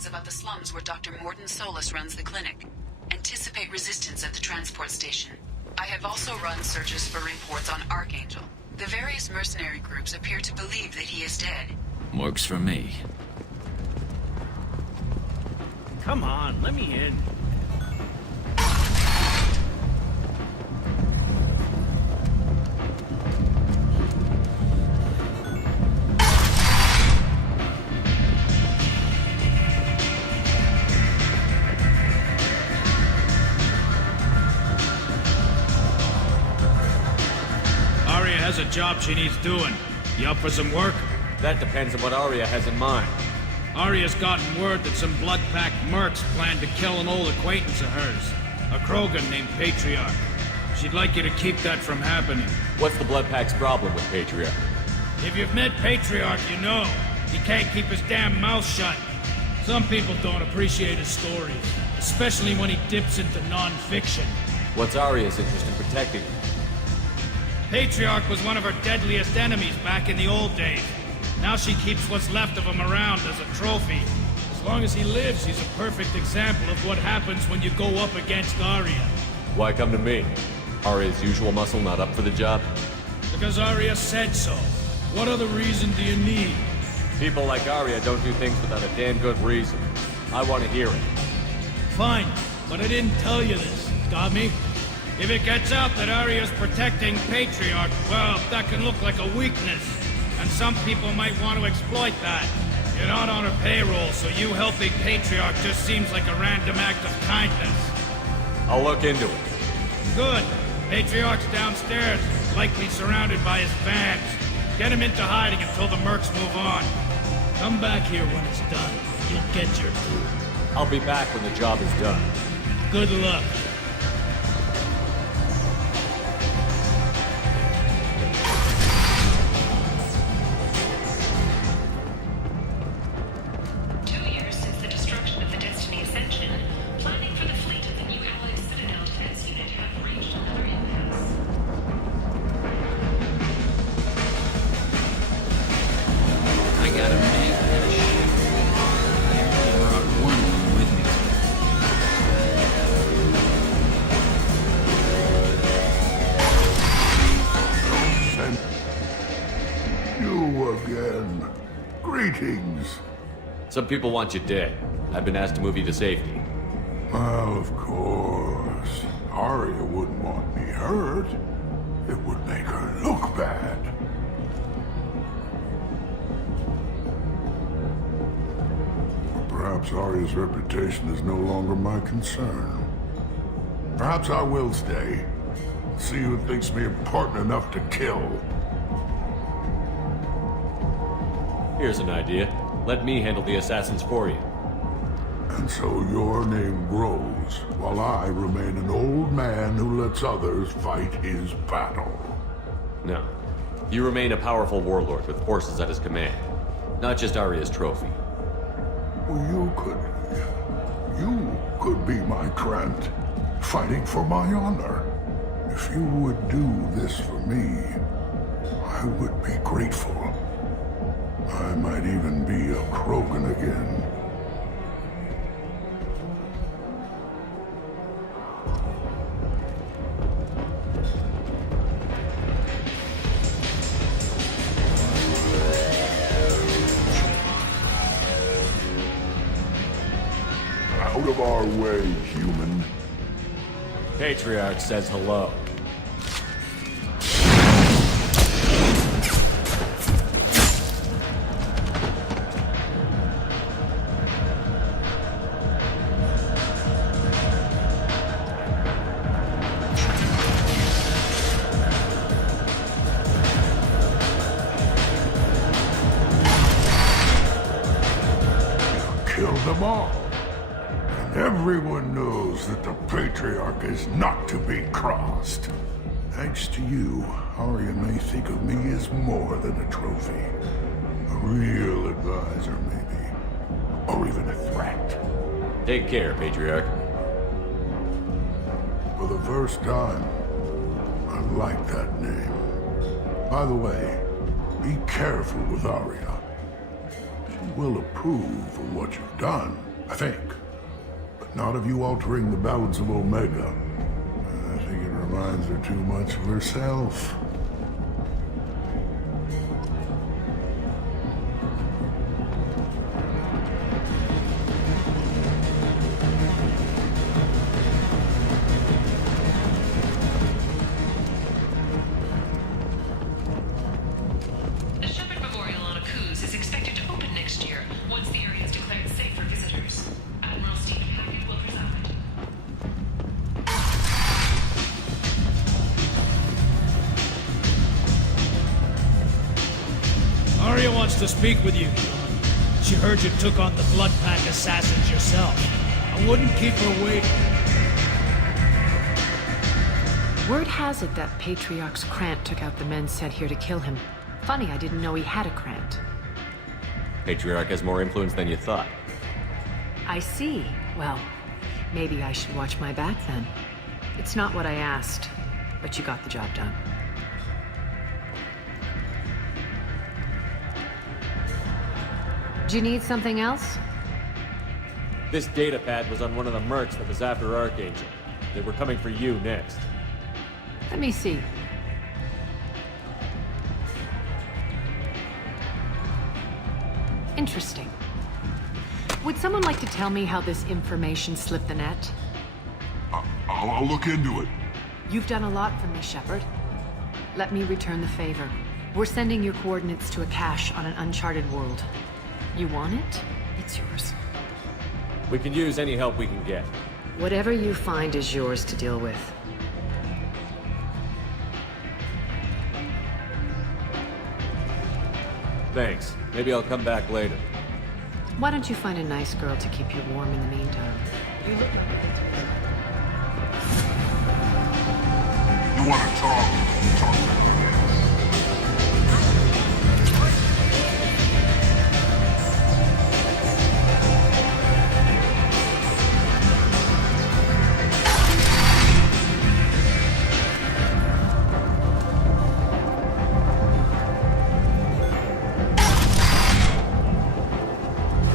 About the slums where Dr. Morden Solus runs the clinic. Anticipate resistance at the transport station. I have also run searches for reports on Archangel. The various mercenary groups appear to believe that he is dead. Works for me. Come on, let me in. Has a job she needs doing. You up for some work? That depends on what Arya has in mind. Arya's gotten word that some blood-packed mercs plan to kill an old acquaintance of hers, a Krogan named Patriarch. She'd like you to keep that from happening. What's the Bloodpack's problem with Patriarch? If you've met Patriarch, you know. He can't keep his damn mouth shut. Some people don't appreciate his stories, especially when he dips into non-fiction. What's Arya's interest in protecting him? Patriarch was one of her deadliest enemies back in the old days. Now she keeps what's left of him around as a trophy. As long as he lives, he's a perfect example of what happens when you go up against Arya. Why come to me? Arya's usual muscle not up for the job? Because Arya said so. What other reason do you need? People like Arya don't do things without a damn good reason. I want to hear it. Fine, but I didn't tell you this. Got me? If it gets out that Arya's protecting Patriarch, well, that can look like a weakness. And some people might want to exploit that. You're not on her payroll, so you helping Patriarch just seems like a random act of kindness. I'll look into it. Good. Patriarch's downstairs, likely surrounded by his fans. Get him into hiding until the mercs move on. Come back here when it's done. You'll get your due. I'll be back when the job is done. Good luck. You again. Greetings. Some people want you dead. I've been asked to move you to safety. Well, of course. Arya wouldn't want me hurt. It would make her look bad. Perhaps Arya's reputation is no longer my concern. Perhaps I will stay. See who thinks me important enough to kill. Here's an idea. Let me handle the assassins for you. And so your name grows, while I remain an old man who lets others fight his battle. No. You remain a powerful warlord with forces at his command. Not just Arya's trophy. Well, you could be my Krant, fighting for my honor. If you would do this for me, I would be grateful. I might even be a Krogan again. Out of our way, human. Patriarch says hello. Kill them all. And everyone knows that the Patriarch is not to be crossed. Thanks to you, Arya may think of me as more than a trophy. A real advisor, maybe. Or even a threat. Take care, Patriarch. For the first time, I like that name. By the way, be careful with Arya. She will approve of what you've done, I think. But not of you altering the balance of Omega. I think it reminds her too much of herself. The Shepherd Memorial on Akuz is expected to open next year, once the area is declared safe for visitors. Admiral Stephen Hackett will preside. Arya wants to speak with you, human. She heard you took on the Blood Pack assassins yourself. I wouldn't keep her waiting. Word has it that Patriarch's Krant took out the men sent here to kill him. Funny, I didn't know he had a Krant. Patriarch has more influence than you thought. I see. Well, maybe I should watch my back then. It's not what I asked, but you got the job done. Do you need something else? This data pad was on one of the mercs that was after Archangel. They were coming for you next. Let me see. Interesting. Would someone like to tell me how this information slipped the net? I'll look into it. You've done a lot for me, Shepard. Let me return the favor. We're sending your coordinates to a cache on an uncharted world. You want it? It's yours. We can use any help we can get. Whatever you find is yours to deal with. Thanks. Maybe I'll come back later. Why don't you find a nice girl to keep you warm in the meantime? You want to talk?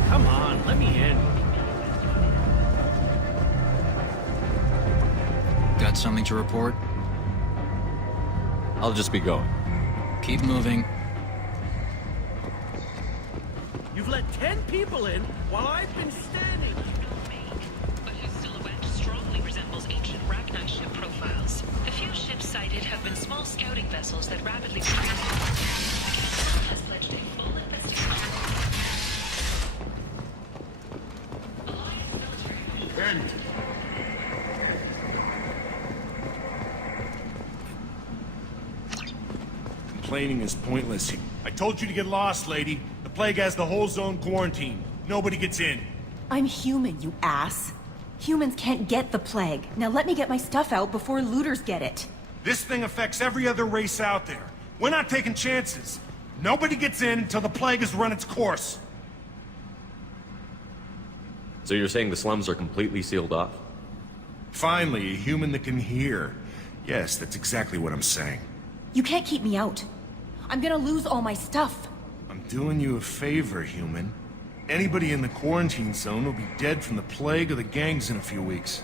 Come on, let me in. Got something to report? I'll just be going. Keep moving. You've let 10 people in while I've been standing. But his silhouette strongly resembles ancient Rachni ship profiles. The few ships sighted have been small scouting vessels that rapidly has pledged a full investigation. End. Complaining is pointless. I told you to get lost, lady. The plague has the whole zone quarantined. Nobody gets in. I'm human, you ass. Humans can't get the plague. Now let me get my stuff out before looters get it. This thing affects every other race out there. We're not taking chances. Nobody gets in until the plague has run its course. So you're saying the slums are completely sealed off? Finally, a human that can hear. Yes, that's exactly what I'm saying. You can't keep me out. I'm gonna lose all my stuff. I'm doing you a favor, human. Anybody in the quarantine zone will be dead from the plague or the gangs in a few weeks.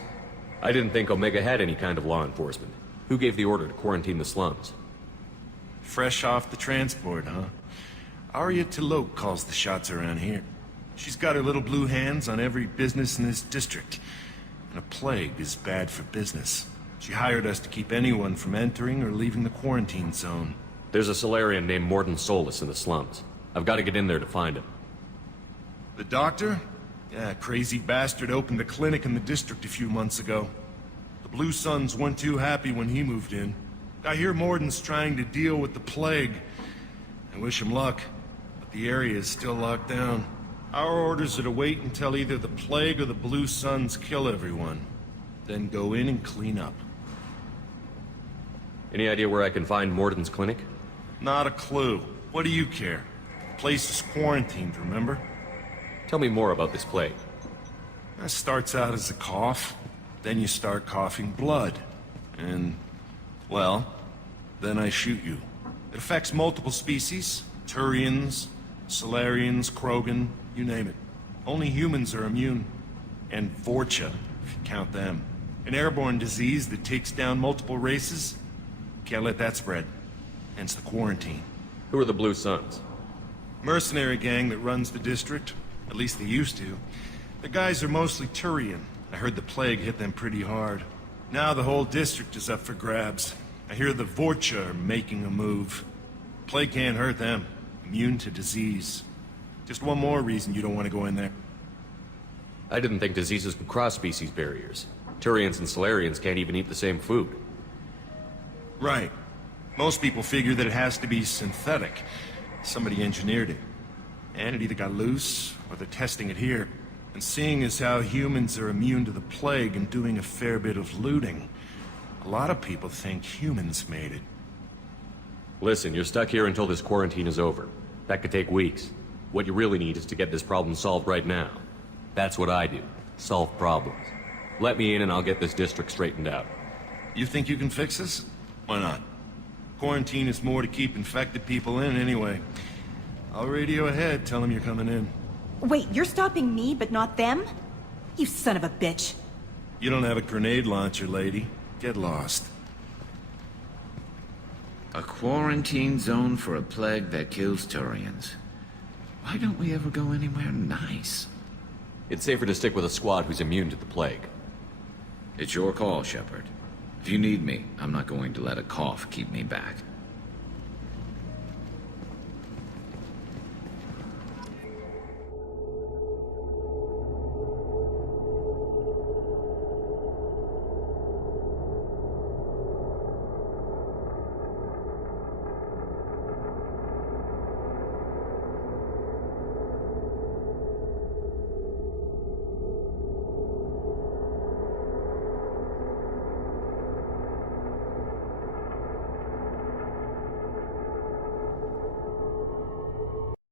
I didn't think Omega had any kind of law enforcement. Who gave the order to quarantine the slums? Fresh off the transport, huh? Arya T'Loak calls the shots around here. She's got her little blue hands on every business in this district. And a plague is bad for business. She hired us to keep anyone from entering or leaving the quarantine zone. There's a Solarian named Morden Solus in the slums. I've got to get in there to find him. The doctor? Yeah, crazy bastard opened a clinic in the district a few months ago. The Blue Suns weren't too happy when he moved in. I hear Morden's trying to deal with the plague. I wish him luck, but the area is still locked down. Our orders are to wait until either the plague or the Blue Suns kill everyone. Then go in and clean up. Any idea where I can find Morden's clinic? Not a clue. What do you care? The place is quarantined, remember? Tell me more about this plague. That starts out as a cough. Then you start coughing blood. And, well, then I shoot you. It affects multiple species. Turians, Solarians, Krogan, you name it. Only humans are immune. And Vorcha, if you count them. An airborne disease that takes down multiple races. Can't let that spread. Hence the quarantine. Who are the Blue Suns? Mercenary gang that runs the district. At least they used to. The guys are mostly Turian. I heard the plague hit them pretty hard. Now the whole district is up for grabs. I hear the Vorcha are making a move. Plague can't hurt them. Immune to disease. Just one more reason you don't want to go in there. I didn't think diseases could cross species barriers. Turians and Solarians can't even eat the same food. Right. Most people figure that it has to be synthetic. Somebody engineered it. And it either got loose, or they're testing it here. And seeing as how humans are immune to the plague and doing a fair bit of looting, a lot of people think humans made it. Listen, you're stuck here until this quarantine is over. That could take weeks. What you really need is to get this problem solved right now. That's what I do. Solve problems. Let me in and I'll get this district straightened out. You think you can fix this? Why not? Quarantine is more to keep infected people in anyway. I'll radio ahead, tell them you're coming in. Wait, you're stopping me, but not them? You son of a bitch. You don't have a grenade launcher, lady. Get lost. A quarantine zone for a plague that kills Turians. Why don't we ever go anywhere nice? It's safer to stick with a squad who's immune to the plague. It's your call, Shepard. If you need me, I'm not going to let a cough keep me back.